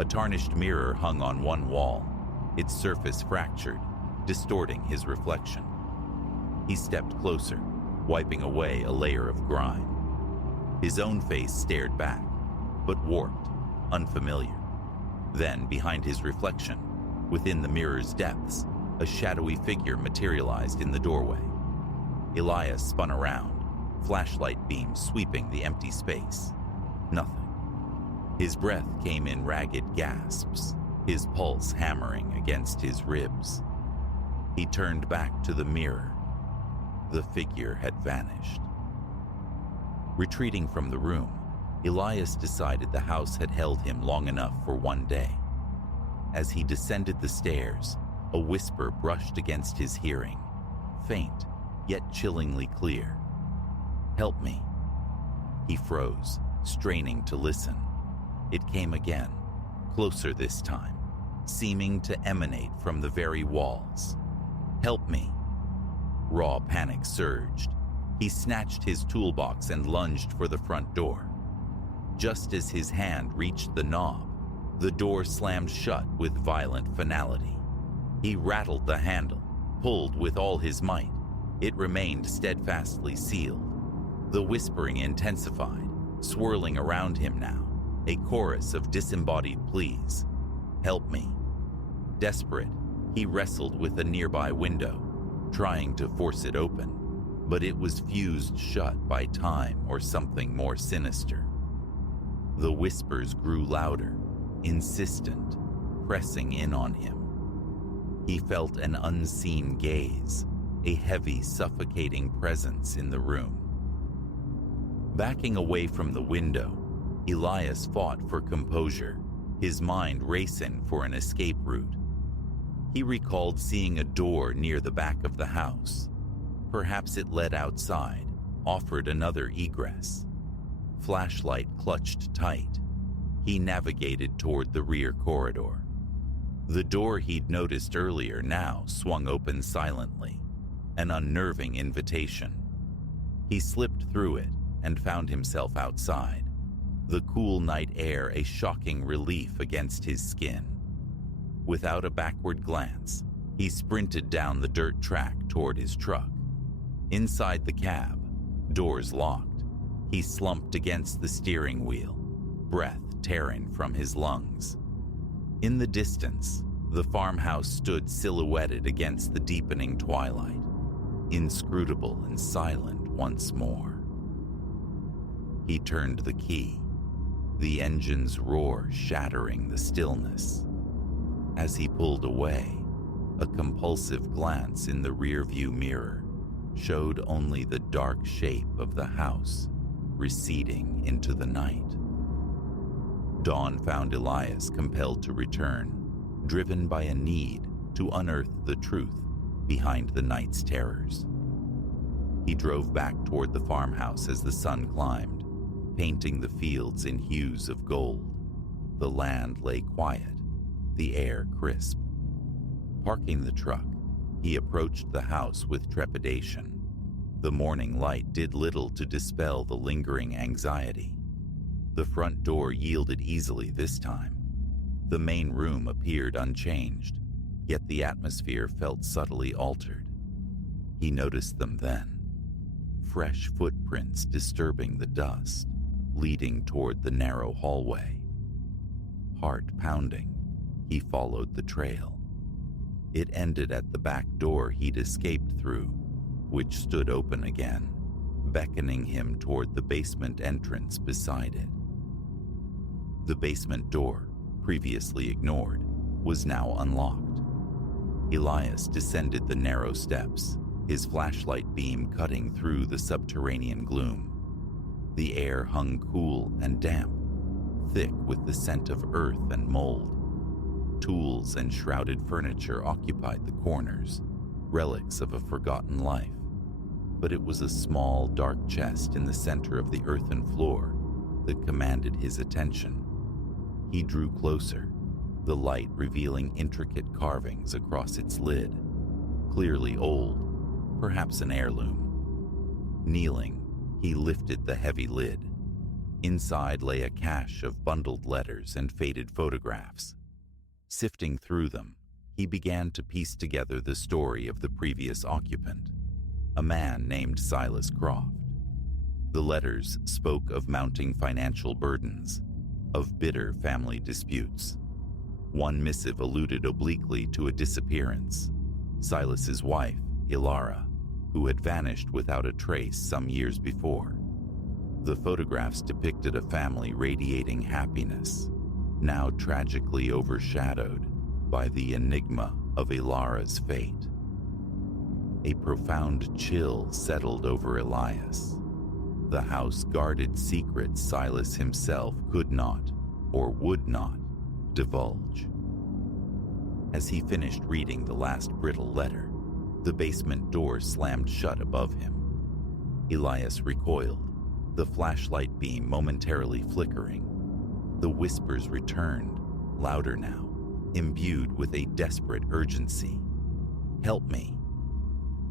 A tarnished mirror hung on one wall, its surface fractured, distorting his reflection. He stepped closer, wiping away a layer of grime. His own face stared back, but warped, unfamiliar. Then, behind his reflection, within the mirror's depths, a shadowy figure materialized in the doorway. Elias spun around, flashlight beams sweeping the empty space. Nothing. His breath came in ragged gasps, his pulse hammering against his ribs. He turned back to the mirror. The figure had vanished. Retreating from the room, Elias decided the house had held him long enough for one day. As he descended the stairs, a whisper brushed against his hearing, faint, yet chillingly clear. "Help me." He froze, straining to listen. It came again, closer this time, seeming to emanate from the very walls. "Help me." Raw panic surged. He snatched his toolbox and lunged for the front door. Just as his hand reached the knob, the door slammed shut with violent finality. He rattled the handle, pulled with all his might. It remained steadfastly sealed. The whispering intensified, swirling around him now, a chorus of disembodied pleas. "Help me." Desperate, he wrestled with a nearby window, trying to force it open, but it was fused shut by time or something more sinister. The whispers grew louder, insistent, pressing in on him. He felt an unseen gaze, a heavy, suffocating presence in the room. Backing away from the window, Elias fought for composure, his mind racing for an escape route. He recalled seeing a door near the back of the house. Perhaps it led outside, offered another egress. Flashlight clutched tight. He navigated toward the rear corridor. The door he'd noticed earlier now swung open silently, an unnerving invitation. He slipped through it and found himself outside, the cool night air a shocking relief against his skin. Without a backward glance, he sprinted down the dirt track toward his truck. Inside the cab, doors locked, he slumped against the steering wheel, breath tearing from his lungs. In the distance, the farmhouse stood silhouetted against the deepening twilight, inscrutable and silent once more. He turned the key, the engine's roar shattering the stillness. As he pulled away, a compulsive glance in the rearview mirror showed only the dark shape of the house receding into the night. Dawn found Elias compelled to return, driven by a need to unearth the truth behind the night's terrors. He drove back toward the farmhouse as the sun climbed, painting the fields in hues of gold. The land lay quiet, the air crisp. Parking the truck, he approached the house with trepidation. The morning light did little to dispel the lingering anxiety. The front door yielded easily this time. The main room appeared unchanged, yet the atmosphere felt subtly altered. He noticed them then. Fresh footprints disturbing the dust, leading toward the narrow hallway. Heart pounding, he followed the trail. It ended at the back door he'd escaped through, which stood open again, beckoning him toward the basement entrance beside it. The basement door, previously ignored, was now unlocked. Elias descended the narrow steps, his flashlight beam cutting through the subterranean gloom. The air hung cool and damp, thick with the scent of earth and mold. Tools and shrouded furniture occupied the corners, relics of a forgotten life. But it was a small, dark chest in the center of the earthen floor that commanded his attention. He drew closer, the light revealing intricate carvings across its lid, clearly old, perhaps an heirloom. Kneeling, he lifted the heavy lid. Inside lay a cache of bundled letters and faded photographs. Sifting through them, he began to piece together the story of the previous occupant, a man named Silas Croft. The letters spoke of mounting financial burdens, of bitter family disputes. One missive alluded obliquely to a disappearance, Silas's wife, Ilara, who had vanished without a trace some years before. The photographs depicted a family radiating happiness, now tragically overshadowed by the enigma of Ilara's fate. A profound chill settled over Elias. The house guarded secrets Silas himself could not, or would not, divulge. As he finished reading the last brittle letter, the basement door slammed shut above him. Elias recoiled, the flashlight beam momentarily flickering. The whispers returned, louder now, imbued with a desperate urgency. "Help me."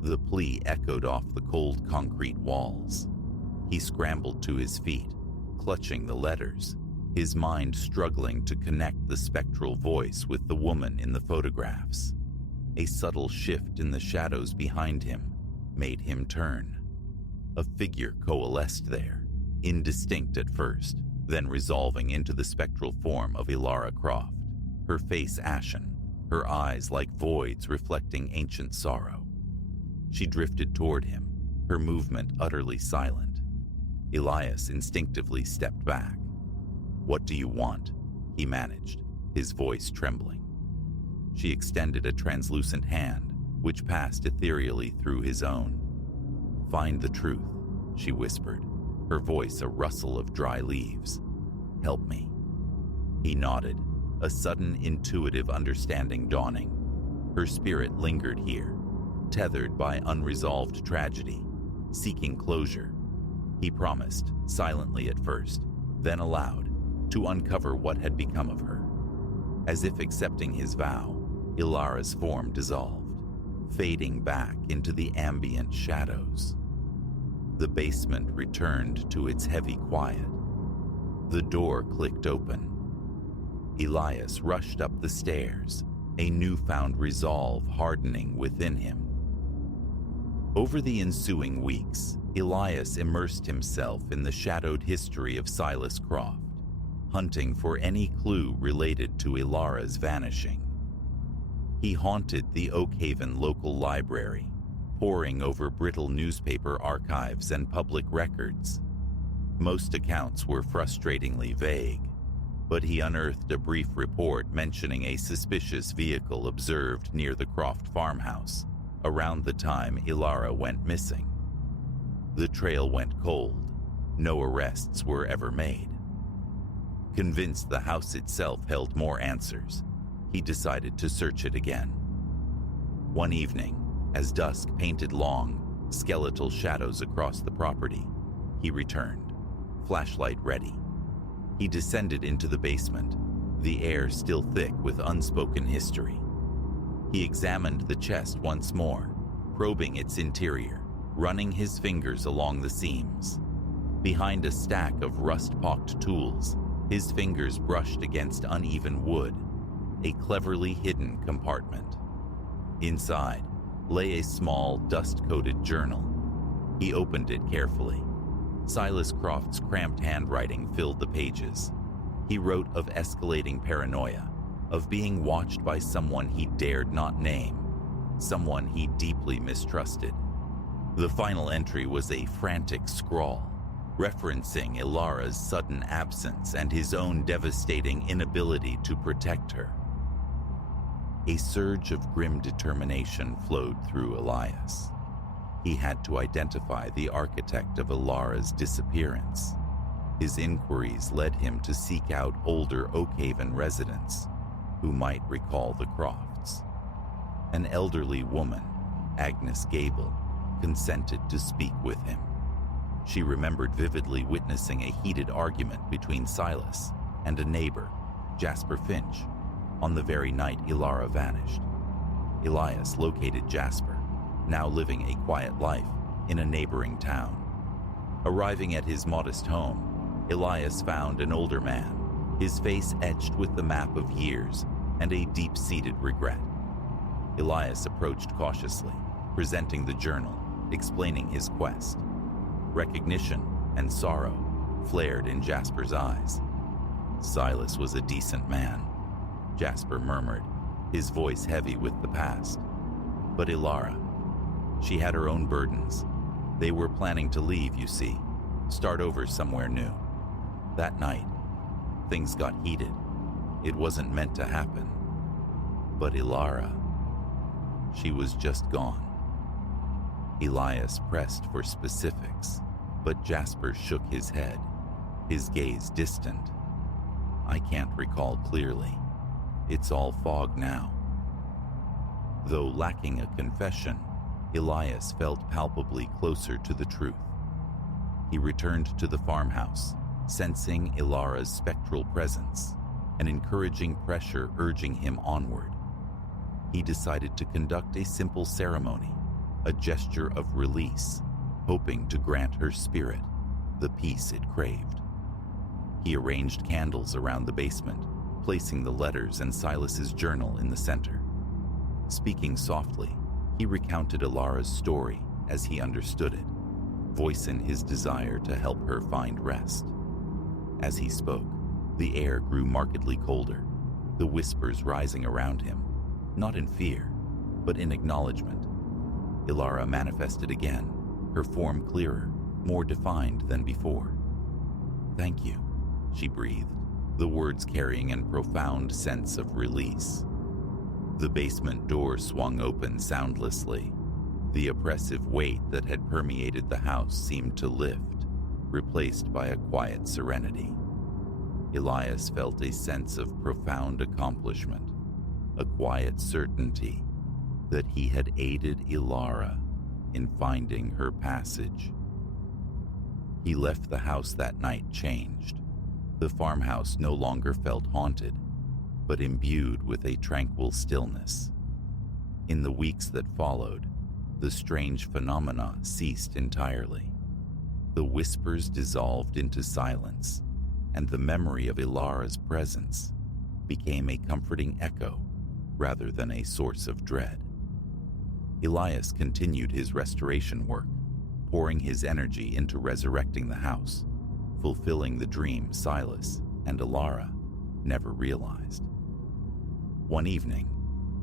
The plea echoed off the cold concrete walls. He scrambled to his feet, clutching the letters, his mind struggling to connect the spectral voice with the woman in the photographs. A subtle shift in the shadows behind him made him turn. A figure coalesced there, indistinct at first, then resolving into the spectral form of Ilara Croft, her face ashen, her eyes like voids reflecting ancient sorrow. She drifted toward him, her movement utterly silent. Elias instinctively stepped back. "What do you want?" he managed, his voice trembling. She extended a translucent hand, which passed ethereally through his own. "Find the truth," she whispered, her voice a rustle of dry leaves. "Help me." He nodded, a sudden intuitive understanding dawning. Her spirit lingered here, tethered by unresolved tragedy, seeking closure. He promised, silently at first, then aloud, to uncover what had become of her. As if accepting his vow, Ilara's form dissolved, fading back into the ambient shadows. The basement returned to its heavy quiet. The door clicked open. Elias rushed up the stairs, a newfound resolve hardening within him. Over the ensuing weeks, Elias immersed himself in the shadowed history of Silas Croft, hunting for any clue related to Ilara's vanishing. He haunted the Oakhaven local library, poring over brittle newspaper archives and public records. Most accounts were frustratingly vague, but he unearthed a brief report mentioning a suspicious vehicle observed near the Croft farmhouse around the time Ilara went missing. The trail went cold. No arrests were ever made. Convinced the house itself held more answers, he decided to search it again. One evening, as dusk painted long, skeletal shadows across the property, he returned, flashlight ready. He descended into the basement, the air still thick with unspoken history. He examined the chest once more, probing its interior, running his fingers along the seams. Behind a stack of rust-pocked tools, his fingers brushed against uneven wood, a cleverly hidden compartment. Inside lay a small, dust-coated journal. He opened it carefully. Silas Croft's cramped handwriting filled the pages. He wrote of escalating paranoia, of being watched by someone he dared not name, someone he deeply mistrusted. The final entry was a frantic scrawl, referencing Ilara's sudden absence and his own devastating inability to protect her. A surge of grim determination flowed through Elias. He had to identify the architect of Ilara's disappearance. His inquiries led him to seek out older Oakhaven residents who might recall the Crofts. An elderly woman, Agnes Gable, consented to speak with him. She remembered vividly witnessing a heated argument between Silas and a neighbor, Jasper Finch, on the very night Ilara vanished. Elias located Jasper, now living a quiet life in a neighboring town. Arriving at his modest home, Elias found an older man, his face etched with the map of years and a deep-seated regret. Elias approached cautiously, presenting the journal, explaining his quest. Recognition and sorrow flared in Jasper's eyes. Silas was a decent man, Jasper murmured, his voice heavy with the past. But Ilara, she had her own burdens. They were planning to leave, you see, start over somewhere new. That night, things got heated. It wasn't meant to happen. But Ilara, she was just gone. Elias pressed for specifics, but Jasper shook his head, his gaze distant. I can't recall clearly. It's all fog now. Though lacking a confession, Elias felt palpably closer to the truth. He returned to the farmhouse, sensing Ilara's spectral presence, an encouraging pressure urging him onward. He decided to conduct a simple ceremony, a gesture of release, hoping to grant her spirit the peace it craved. He arranged candles around the basement, placing the letters and Silas's journal in the center. Speaking softly, he recounted Ilara's story as he understood it, voicing his desire to help her find rest. As he spoke, the air grew markedly colder, the whispers rising around him, not in fear, but in acknowledgement. Ilara manifested again, her form clearer, more defined than before. Thank you, she breathed, the words carrying a profound sense of release. The basement door swung open soundlessly. The oppressive weight that had permeated the house seemed to lift, replaced by a quiet serenity. Elias felt a sense of profound accomplishment, a quiet certainty that he had aided Ilara in finding her passage. He left the house that night changed. The farmhouse no longer felt haunted, but imbued with a tranquil stillness. In the weeks that followed, the strange phenomena ceased entirely. The whispers dissolved into silence, and the memory of Ilara's presence became a comforting echo rather than a source of dread. Elias continued his restoration work, pouring his energy into resurrecting the house, fulfilling the dream Silas and Ilara never realized. One evening,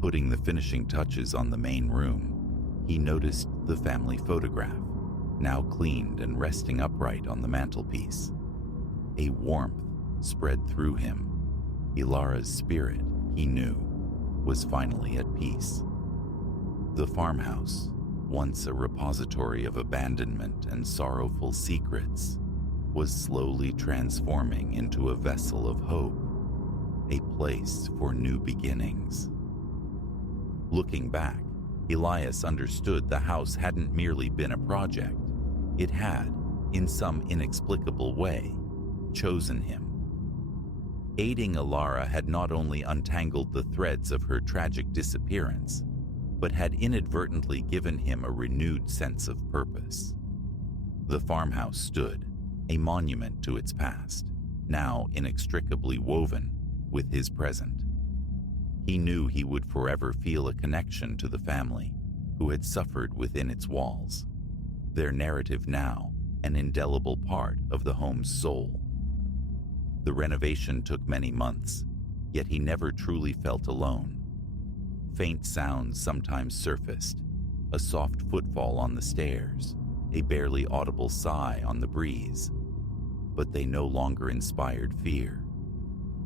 putting the finishing touches on the main room, he noticed the family photograph, now cleaned and resting upright on the mantelpiece. A warmth spread through him. Ilara's spirit, he knew, was finally at peace. The farmhouse, once a repository of abandonment and sorrowful secrets, was slowly transforming into a vessel of hope, a place for new beginnings. Looking back, Elias understood the house hadn't merely been a project. It had, in some inexplicable way, chosen him. Aiding Ilara had not only untangled the threads of her tragic disappearance, but had inadvertently given him a renewed sense of purpose. The farmhouse stood, a monument to its past, now inextricably woven with his present. He knew he would forever feel a connection to the family who had suffered within its walls, their narrative now an indelible part of the home's soul. The renovation took many months, yet he never truly felt alone. Faint sounds sometimes surfaced, a soft footfall on the stairs, a barely audible sigh on the breeze, but they no longer inspired fear.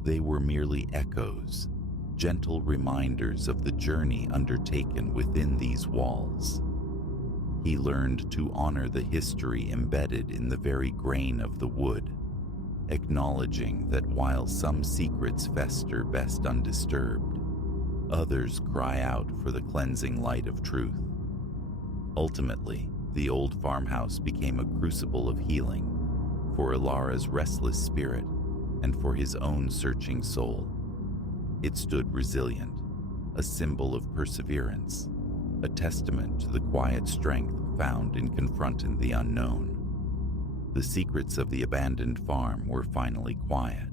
They were merely echoes, gentle reminders of the journey undertaken within these walls. He learned to honor the history embedded in the very grain of the wood, acknowledging that while some secrets fester best undisturbed, others cry out for the cleansing light of truth. Ultimately, the old farmhouse became a crucible of healing for Ilara's restless spirit and for his own searching soul. It stood resilient, a symbol of perseverance, a testament to the quiet strength found in confronting the unknown. The secrets of the abandoned farm were finally quiet,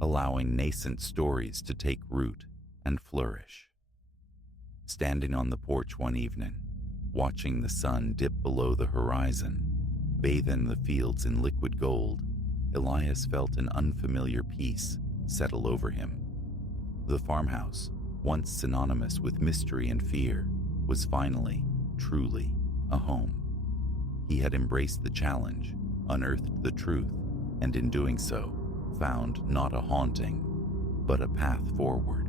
allowing nascent stories to take root and flourish. Standing on the porch one evening, watching the sun dip below the horizon, bathing the fields in liquid gold, Elias felt an unfamiliar peace settle over him. The farmhouse, once synonymous with mystery and fear, was finally, truly, a home. He had embraced the challenge, unearthed the truth, and in doing so, found not a haunting, but a path forward.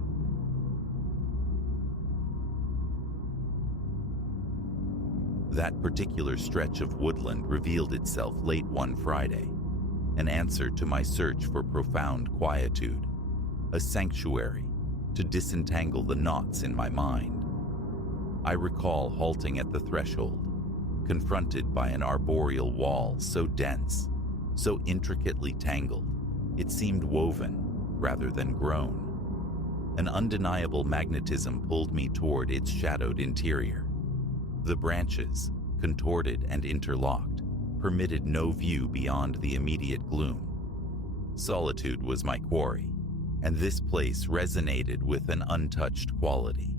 That particular stretch of woodland revealed itself late one Friday, an answer to my search for profound quietude, a sanctuary to disentangle the knots in my mind. I recall halting at the threshold, confronted by an arboreal wall so dense, so intricately tangled, it seemed woven rather than grown. An undeniable magnetism pulled me toward its shadowed interior. The branches, contorted and interlocked, permitted no view beyond the immediate gloom. Solitude was my quarry, and this place resonated with an untouched quality,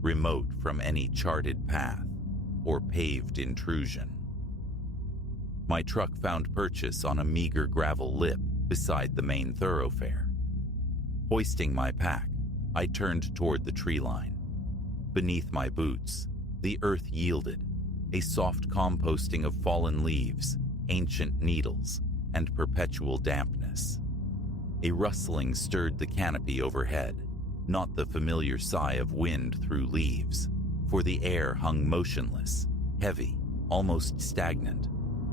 remote from any charted path or paved intrusion. My truck found purchase on a meager gravel lip beside the main thoroughfare. Hoisting my pack, I turned toward the tree line. Beneath my boots, the earth yielded, a soft composting of fallen leaves, ancient needles, and perpetual dampness. A rustling stirred the canopy overhead, not the familiar sigh of wind through leaves, for the air hung motionless, heavy, almost stagnant,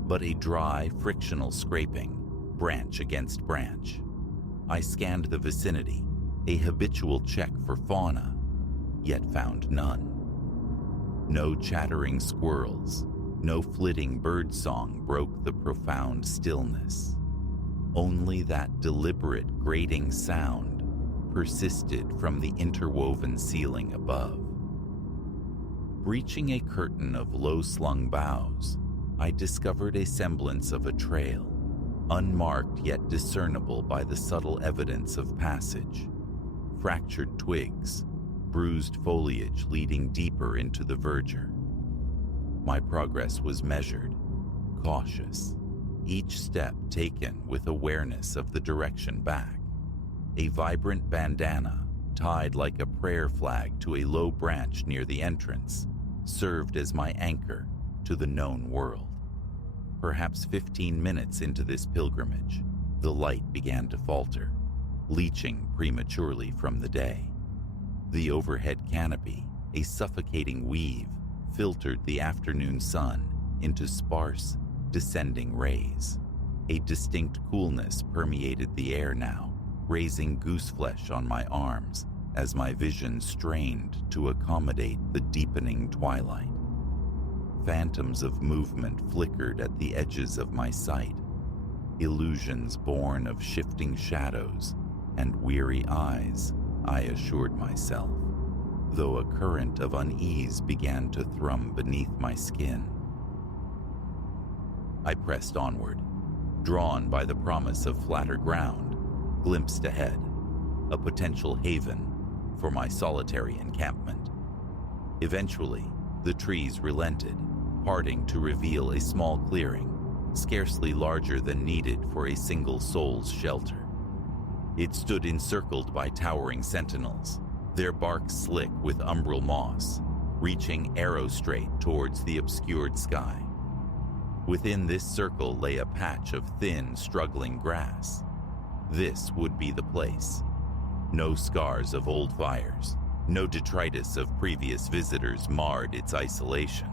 but a dry, frictional scraping, branch against branch. I scanned the vicinity, a habitual check for fauna, yet found none. No chattering squirrels, no flitting birdsong broke the profound stillness. Only that deliberate grating sound persisted from the interwoven ceiling above. Breaching a curtain of low-slung boughs, I discovered a semblance of a trail, unmarked yet discernible by the subtle evidence of passage. Fractured twigs, bruised foliage leading deeper into the verdure. My progress was measured, cautious, each step taken with awareness of the direction back. A vibrant bandana, tied like a prayer flag to a low branch near the entrance, served as my anchor to the known world. Perhaps 15 minutes into this pilgrimage, the light began to falter, leaching prematurely from the day. The overhead canopy, a suffocating weave, filtered the afternoon sun into sparse, descending rays. A distinct coolness permeated the air now, raising gooseflesh on my arms as my vision strained to accommodate the deepening twilight. Phantoms of movement flickered at the edges of my sight, illusions born of shifting shadows and weary eyes, I assured myself, though a current of unease began to thrum beneath my skin. I pressed onward, drawn by the promise of flatter ground, glimpsed ahead, a potential haven for my solitary encampment. Eventually, the trees relented, parting to reveal a small clearing, scarcely larger than needed for a single soul's shelter. It stood encircled by towering sentinels, their bark slick with umbral moss, reaching arrow-straight towards the obscured sky. Within this circle lay a patch of thin, struggling grass. This would be the place. No scars of old fires, no detritus of previous visitors marred its isolation.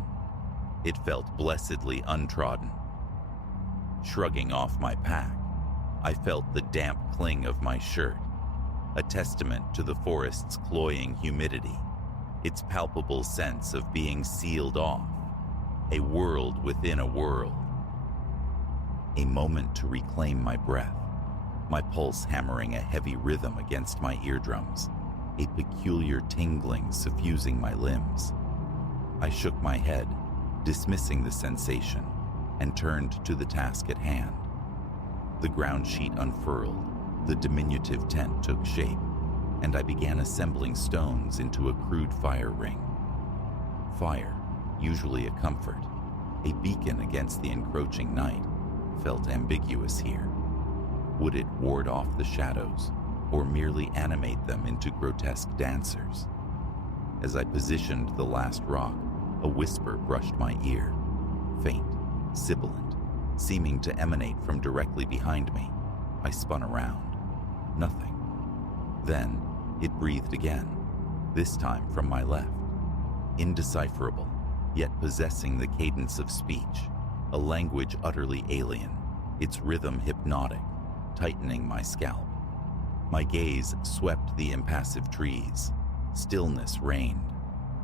It felt blessedly untrodden. Shrugging off my pack, I felt the damp cling of my shirt, a testament to the forest's cloying humidity, its palpable sense of being sealed off, a world within a world. A moment to reclaim my breath, my pulse hammering a heavy rhythm against my eardrums. a peculiar tingling suffusing my limbs. I shook my head, dismissing the sensation, and turned to the task at hand. The ground sheet unfurled, the diminutive tent took shape, and I began assembling stones into a crude fire ring. Fire, usually a comfort, a beacon against the encroaching night, felt ambiguous here. Would it ward off the shadows, or merely animate them into grotesque dancers? As I positioned the last rock, a whisper brushed my ear, faint, sibilant, seeming to emanate from directly behind me. I spun around. Nothing. Then it breathed again, this time from my left. Indecipherable, yet possessing the cadence of speech, a language utterly alien, its rhythm hypnotic, tightening my scalp. My gaze swept the impassive trees. Stillness reigned.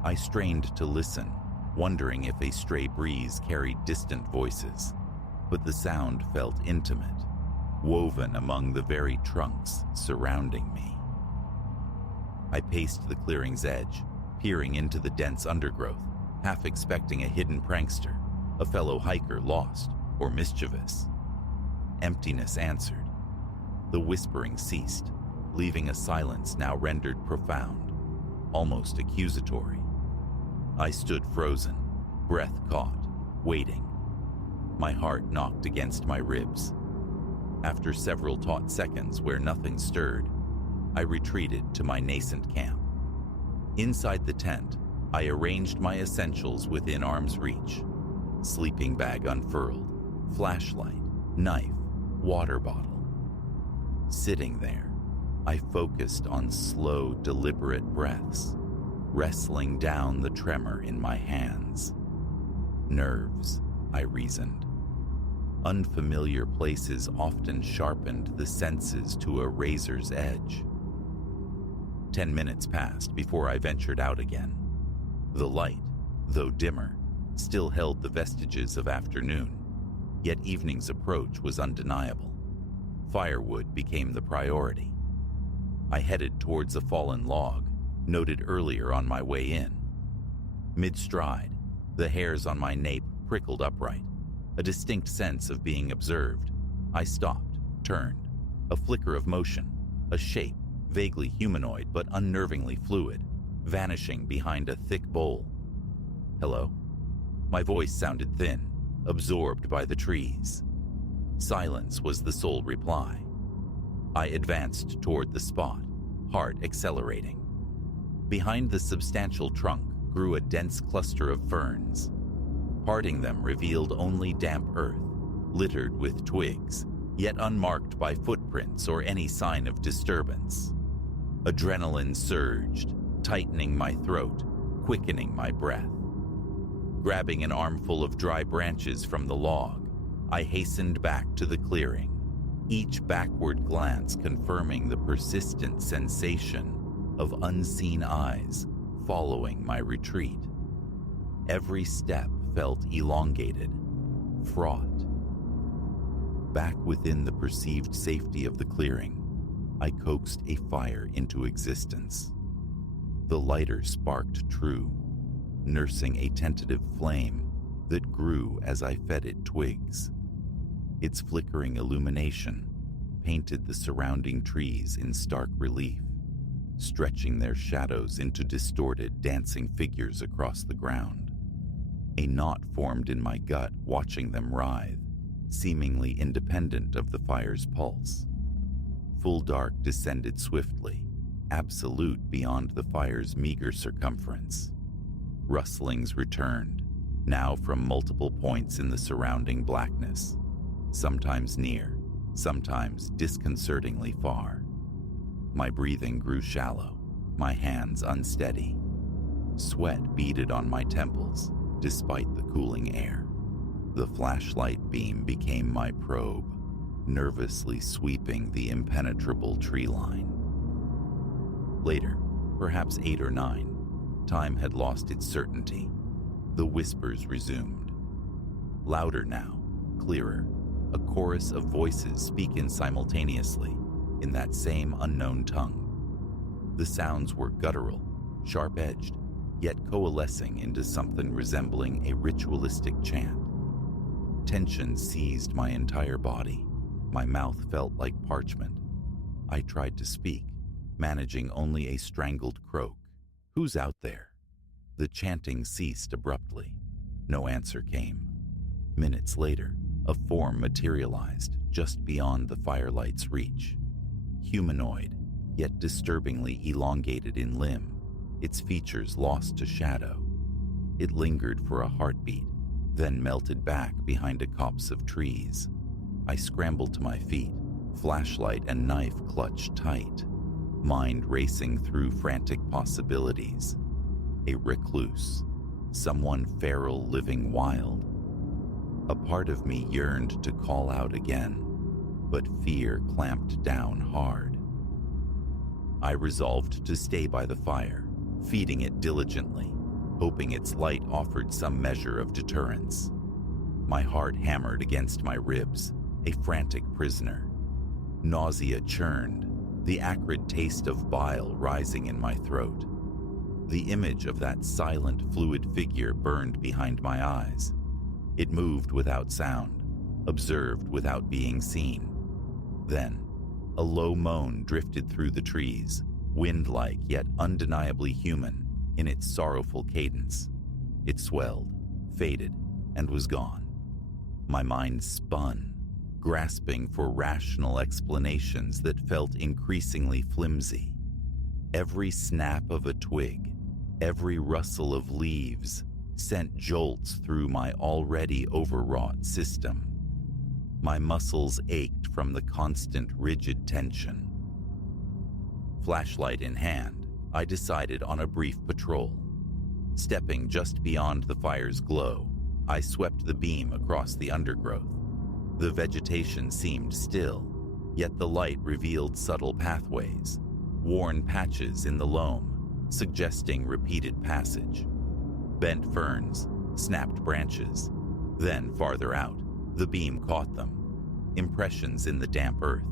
I strained to listen, wondering if a stray breeze carried distant voices, but the sound felt intimate, woven among the very trunks surrounding me. I paced the clearing's edge, peering into the dense undergrowth, half expecting a hidden prankster, a fellow hiker lost or mischievous. Emptiness answered. The whispering ceased, leaving a silence now rendered profound, almost accusatory. I stood frozen, breath caught, waiting. My heart knocked against my ribs. After several taut seconds where nothing stirred, I retreated to my nascent camp. Inside the tent, I arranged my essentials within arm's reach. Sleeping bag unfurled, flashlight, knife, water bottle. Sitting there, I focused on slow, deliberate breaths, wrestling down the tremor in my hands. Nerves, I reasoned. Unfamiliar places often sharpened the senses to a razor's edge. 10 minutes passed before I ventured out again. The light, though dimmer, still held the vestiges of afternoon, yet evening's approach was undeniable. Firewood became the priority. I headed towards a fallen log, noted earlier on my way in. Mid-stride, the hairs on my nape prickled upright, a distinct sense of being observed. I stopped, turned, a flicker of motion, a shape, vaguely humanoid but unnervingly fluid, vanishing behind a thick bole. Hello? My voice sounded thin, absorbed by the trees. Silence was the sole reply. I advanced toward the spot, heart accelerating. Behind the substantial trunk grew a dense cluster of ferns. Parting them revealed only damp earth, littered with twigs, yet unmarked by footprints or any sign of disturbance. Adrenaline surged, tightening my throat, quickening my breath. Grabbing an armful of dry branches from the log, I hastened back to the clearing, each backward glance confirming the persistent sensation of unseen eyes following my retreat. Every step felt elongated, fraught. Back within the perceived safety of the clearing, I coaxed a fire into existence. The lighter sparked true, nursing a tentative flame that grew as I fed it twigs. Its flickering illumination painted the surrounding trees in stark relief, stretching their shadows into distorted, dancing figures across the ground. A knot formed in my gut watching them writhe, seemingly independent of the fire's pulse. Full dark descended swiftly, absolute beyond the fire's meager circumference. Rustlings returned, now from multiple points in the surrounding blackness, sometimes near, sometimes disconcertingly far. My breathing grew shallow, my hands unsteady. Sweat beaded on my temples, despite the cooling air. The flashlight beam became my probe, nervously sweeping the impenetrable tree line. Later, perhaps 8 or 9, time had lost its certainty. The whispers resumed. Louder now, clearer, a chorus of voices speaking simultaneously in that same unknown tongue. The sounds were guttural, sharp-edged, yet coalescing into something resembling a ritualistic chant. Tension seized my entire body. My mouth felt like parchment. I tried to speak, managing only a strangled croak. "Who's out there?" The chanting ceased abruptly. No answer came. Minutes later, a form materialized just beyond the firelight's reach. Humanoid, yet disturbingly elongated in limb, its features lost to shadow. It lingered for a heartbeat, then melted back behind a copse of trees. I scrambled to my feet, flashlight and knife clutched tight, mind racing through frantic possibilities. A recluse, someone feral living wild. A part of me yearned to call out again, but fear clamped down hard. I resolved to stay by the fire, feeding it diligently, hoping its light offered some measure of deterrence. My heart hammered against my ribs, a frantic prisoner. Nausea churned, the acrid taste of bile rising in my throat. The image of that silent, fluid figure burned behind my eyes. It moved without sound, observed without being seen. Then, a low moan drifted through the trees, wind-like yet undeniably human in its sorrowful cadence. It swelled, faded, and was gone. My mind spun, grasping for rational explanations that felt increasingly flimsy. Every snap of a twig, every rustle of leaves sent jolts through my already overwrought system. My muscles ached from the constant rigid tension. Flashlight in hand, I decided on a brief patrol. Stepping just beyond the fire's glow, I swept the beam across the undergrowth. The vegetation seemed still, yet the light revealed subtle pathways, worn patches in the loam, suggesting repeated passage. Bent ferns, snapped branches. Then, farther out, the beam caught them. Impressions in the damp earth.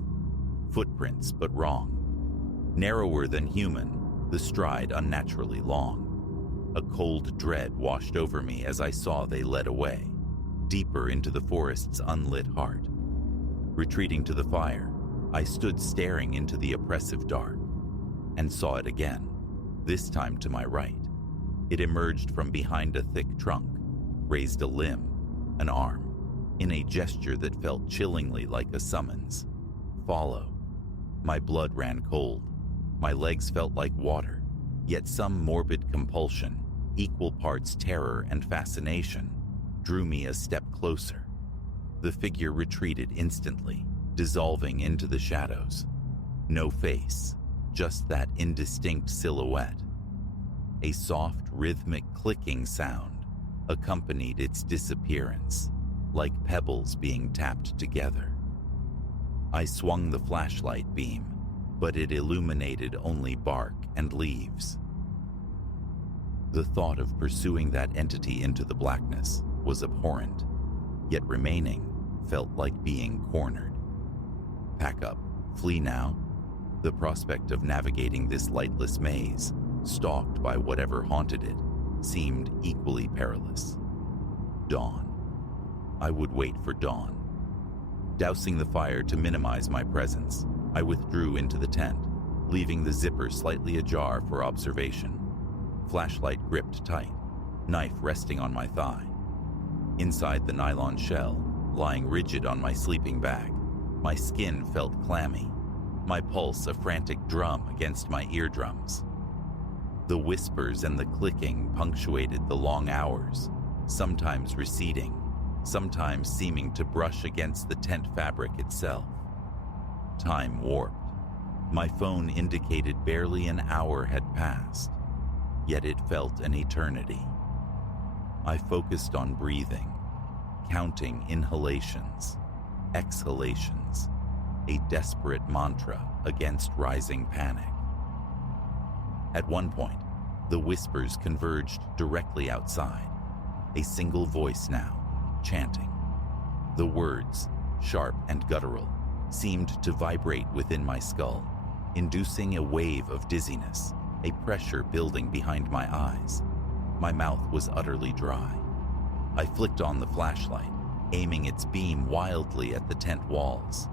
Footprints, but wrong. Narrower than human, the stride unnaturally long. A cold dread washed over me as I saw they led away, deeper into the forest's unlit heart. Retreating to the fire, I stood staring into the oppressive dark, and saw it again, this time to my right. It emerged from behind a thick trunk, raised a limb, an arm, in a gesture that felt chillingly like a summons. Follow. My blood ran cold. My legs felt like water, yet some morbid compulsion, equal parts terror and fascination, drew me a step closer. The figure retreated instantly, dissolving into the shadows. No face, just that indistinct silhouette. A soft, rhythmic clicking sound accompanied its disappearance, like pebbles being tapped together. I swung the flashlight beam, but it illuminated only bark and leaves. The thought of pursuing that entity into the blackness was abhorrent, yet remaining felt like being cornered. Pack up, flee now. The prospect of navigating this lightless maze, stalked by whatever haunted it, seemed equally perilous. Dawn. I would wait for dawn. Dousing the fire to minimize my presence, I withdrew into the tent, leaving the zipper slightly ajar for observation. Flashlight gripped tight, knife resting on my thigh. Inside the nylon shell, lying rigid on my sleeping bag, my skin felt clammy, my pulse a frantic drum against my eardrums. The whispers and the clicking punctuated the long hours, sometimes receding, sometimes seeming to brush against the tent fabric itself. Time warped. My phone indicated barely an hour had passed, yet it felt an eternity. I focused on breathing, counting inhalations, exhalations, a desperate mantra against rising panic. At one point, the whispers converged directly outside, a single voice now, chanting. The words, sharp and guttural, seemed to vibrate within my skull, inducing a wave of dizziness, a pressure building behind my eyes. My mouth was utterly dry. I flicked on the flashlight, aiming its beam wildly at the tent walls.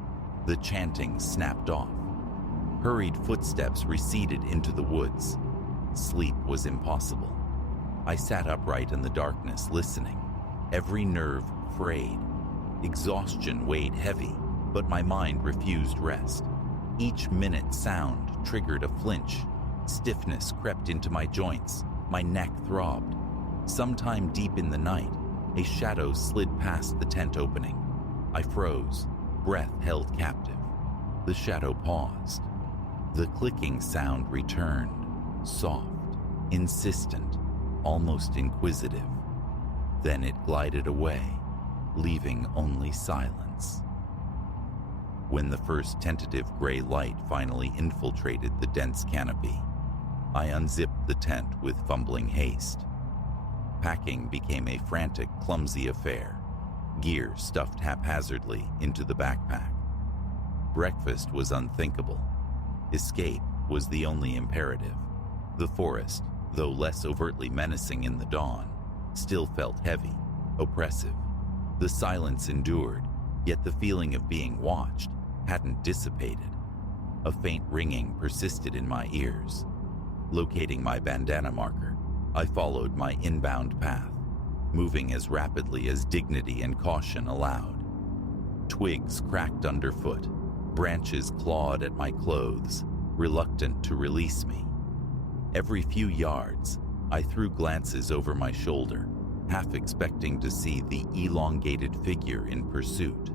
The chanting snapped off. Hurried footsteps receded into the woods. Sleep was impossible. I sat upright in the darkness, listening, every nerve frayed. Exhaustion weighed heavy, but my mind refused rest. Each minute sound triggered a flinch. Stiffness crept into my joints. My neck throbbed. Sometime deep in the night, a shadow slid past the tent opening. I froze, breath held captive. The shadow paused. The clicking sound returned, soft, insistent, almost inquisitive. Then it glided away, leaving only silence. When the first tentative gray light finally infiltrated the dense canopy, I unzipped the tent with fumbling haste. Packing became a frantic, clumsy affair, gear stuffed haphazardly into the backpack. Breakfast was unthinkable. Escape was the only imperative. The forest, though less overtly menacing in the dawn, still felt heavy, oppressive. The silence endured, yet the feeling of being watched hadn't dissipated. A faint ringing persisted in my ears. Locating my bandana marker, I followed my inbound path, moving as rapidly as dignity and caution allowed. Twigs cracked underfoot, branches clawed at my clothes, reluctant to release me. Every few yards, I threw glances over my shoulder, half expecting to see the elongated figure in pursuit.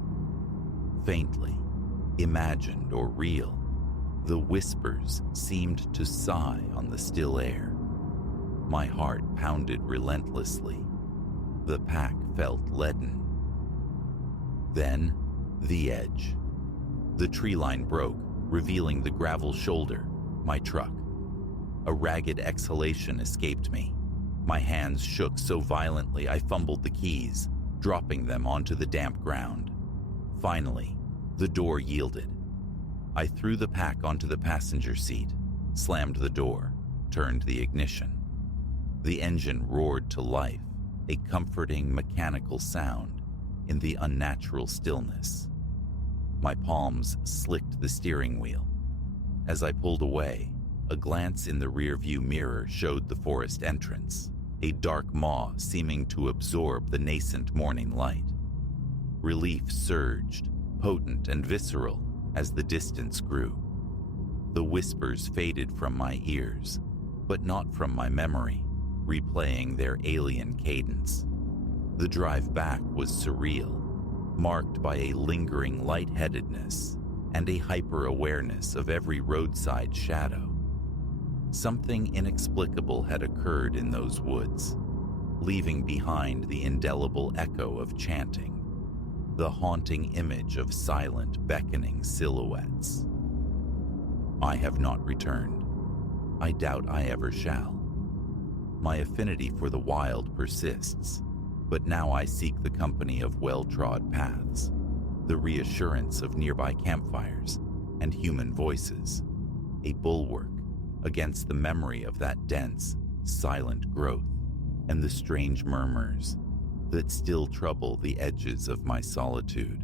Faintly, imagined or real, the whispers seemed to sigh on the still air. My heart pounded relentlessly. The pack felt leaden. Then, the edge. The tree line broke, revealing the gravel shoulder, my truck. A ragged exhalation escaped me. My hands shook so violently I fumbled the keys, dropping them onto the damp ground. Finally, the door yielded. I threw the pack onto the passenger seat, slammed the door, turned the ignition. The engine roared to life, a comforting mechanical sound in the unnatural stillness. My palms slicked the steering wheel. As I pulled away, a glance in the rearview mirror showed the forest entrance, a dark maw seeming to absorb the nascent morning light. Relief surged, potent and visceral, as the distance grew. The whispers faded from my ears, but not from my memory, replaying their alien cadence. The drive back was surreal, marked by a lingering lightheadedness and a hyper-awareness of every roadside shadow. Something inexplicable had occurred in those woods, leaving behind the indelible echo of chanting, the haunting image of silent, beckoning silhouettes. I have not returned. I doubt I ever shall. My affinity for the wild persists, but now I seek the company of well-trod paths, the reassurance of nearby campfires and human voices, a bulwark against the memory of that dense, silent growth and the strange murmurs that still trouble the edges of my solitude.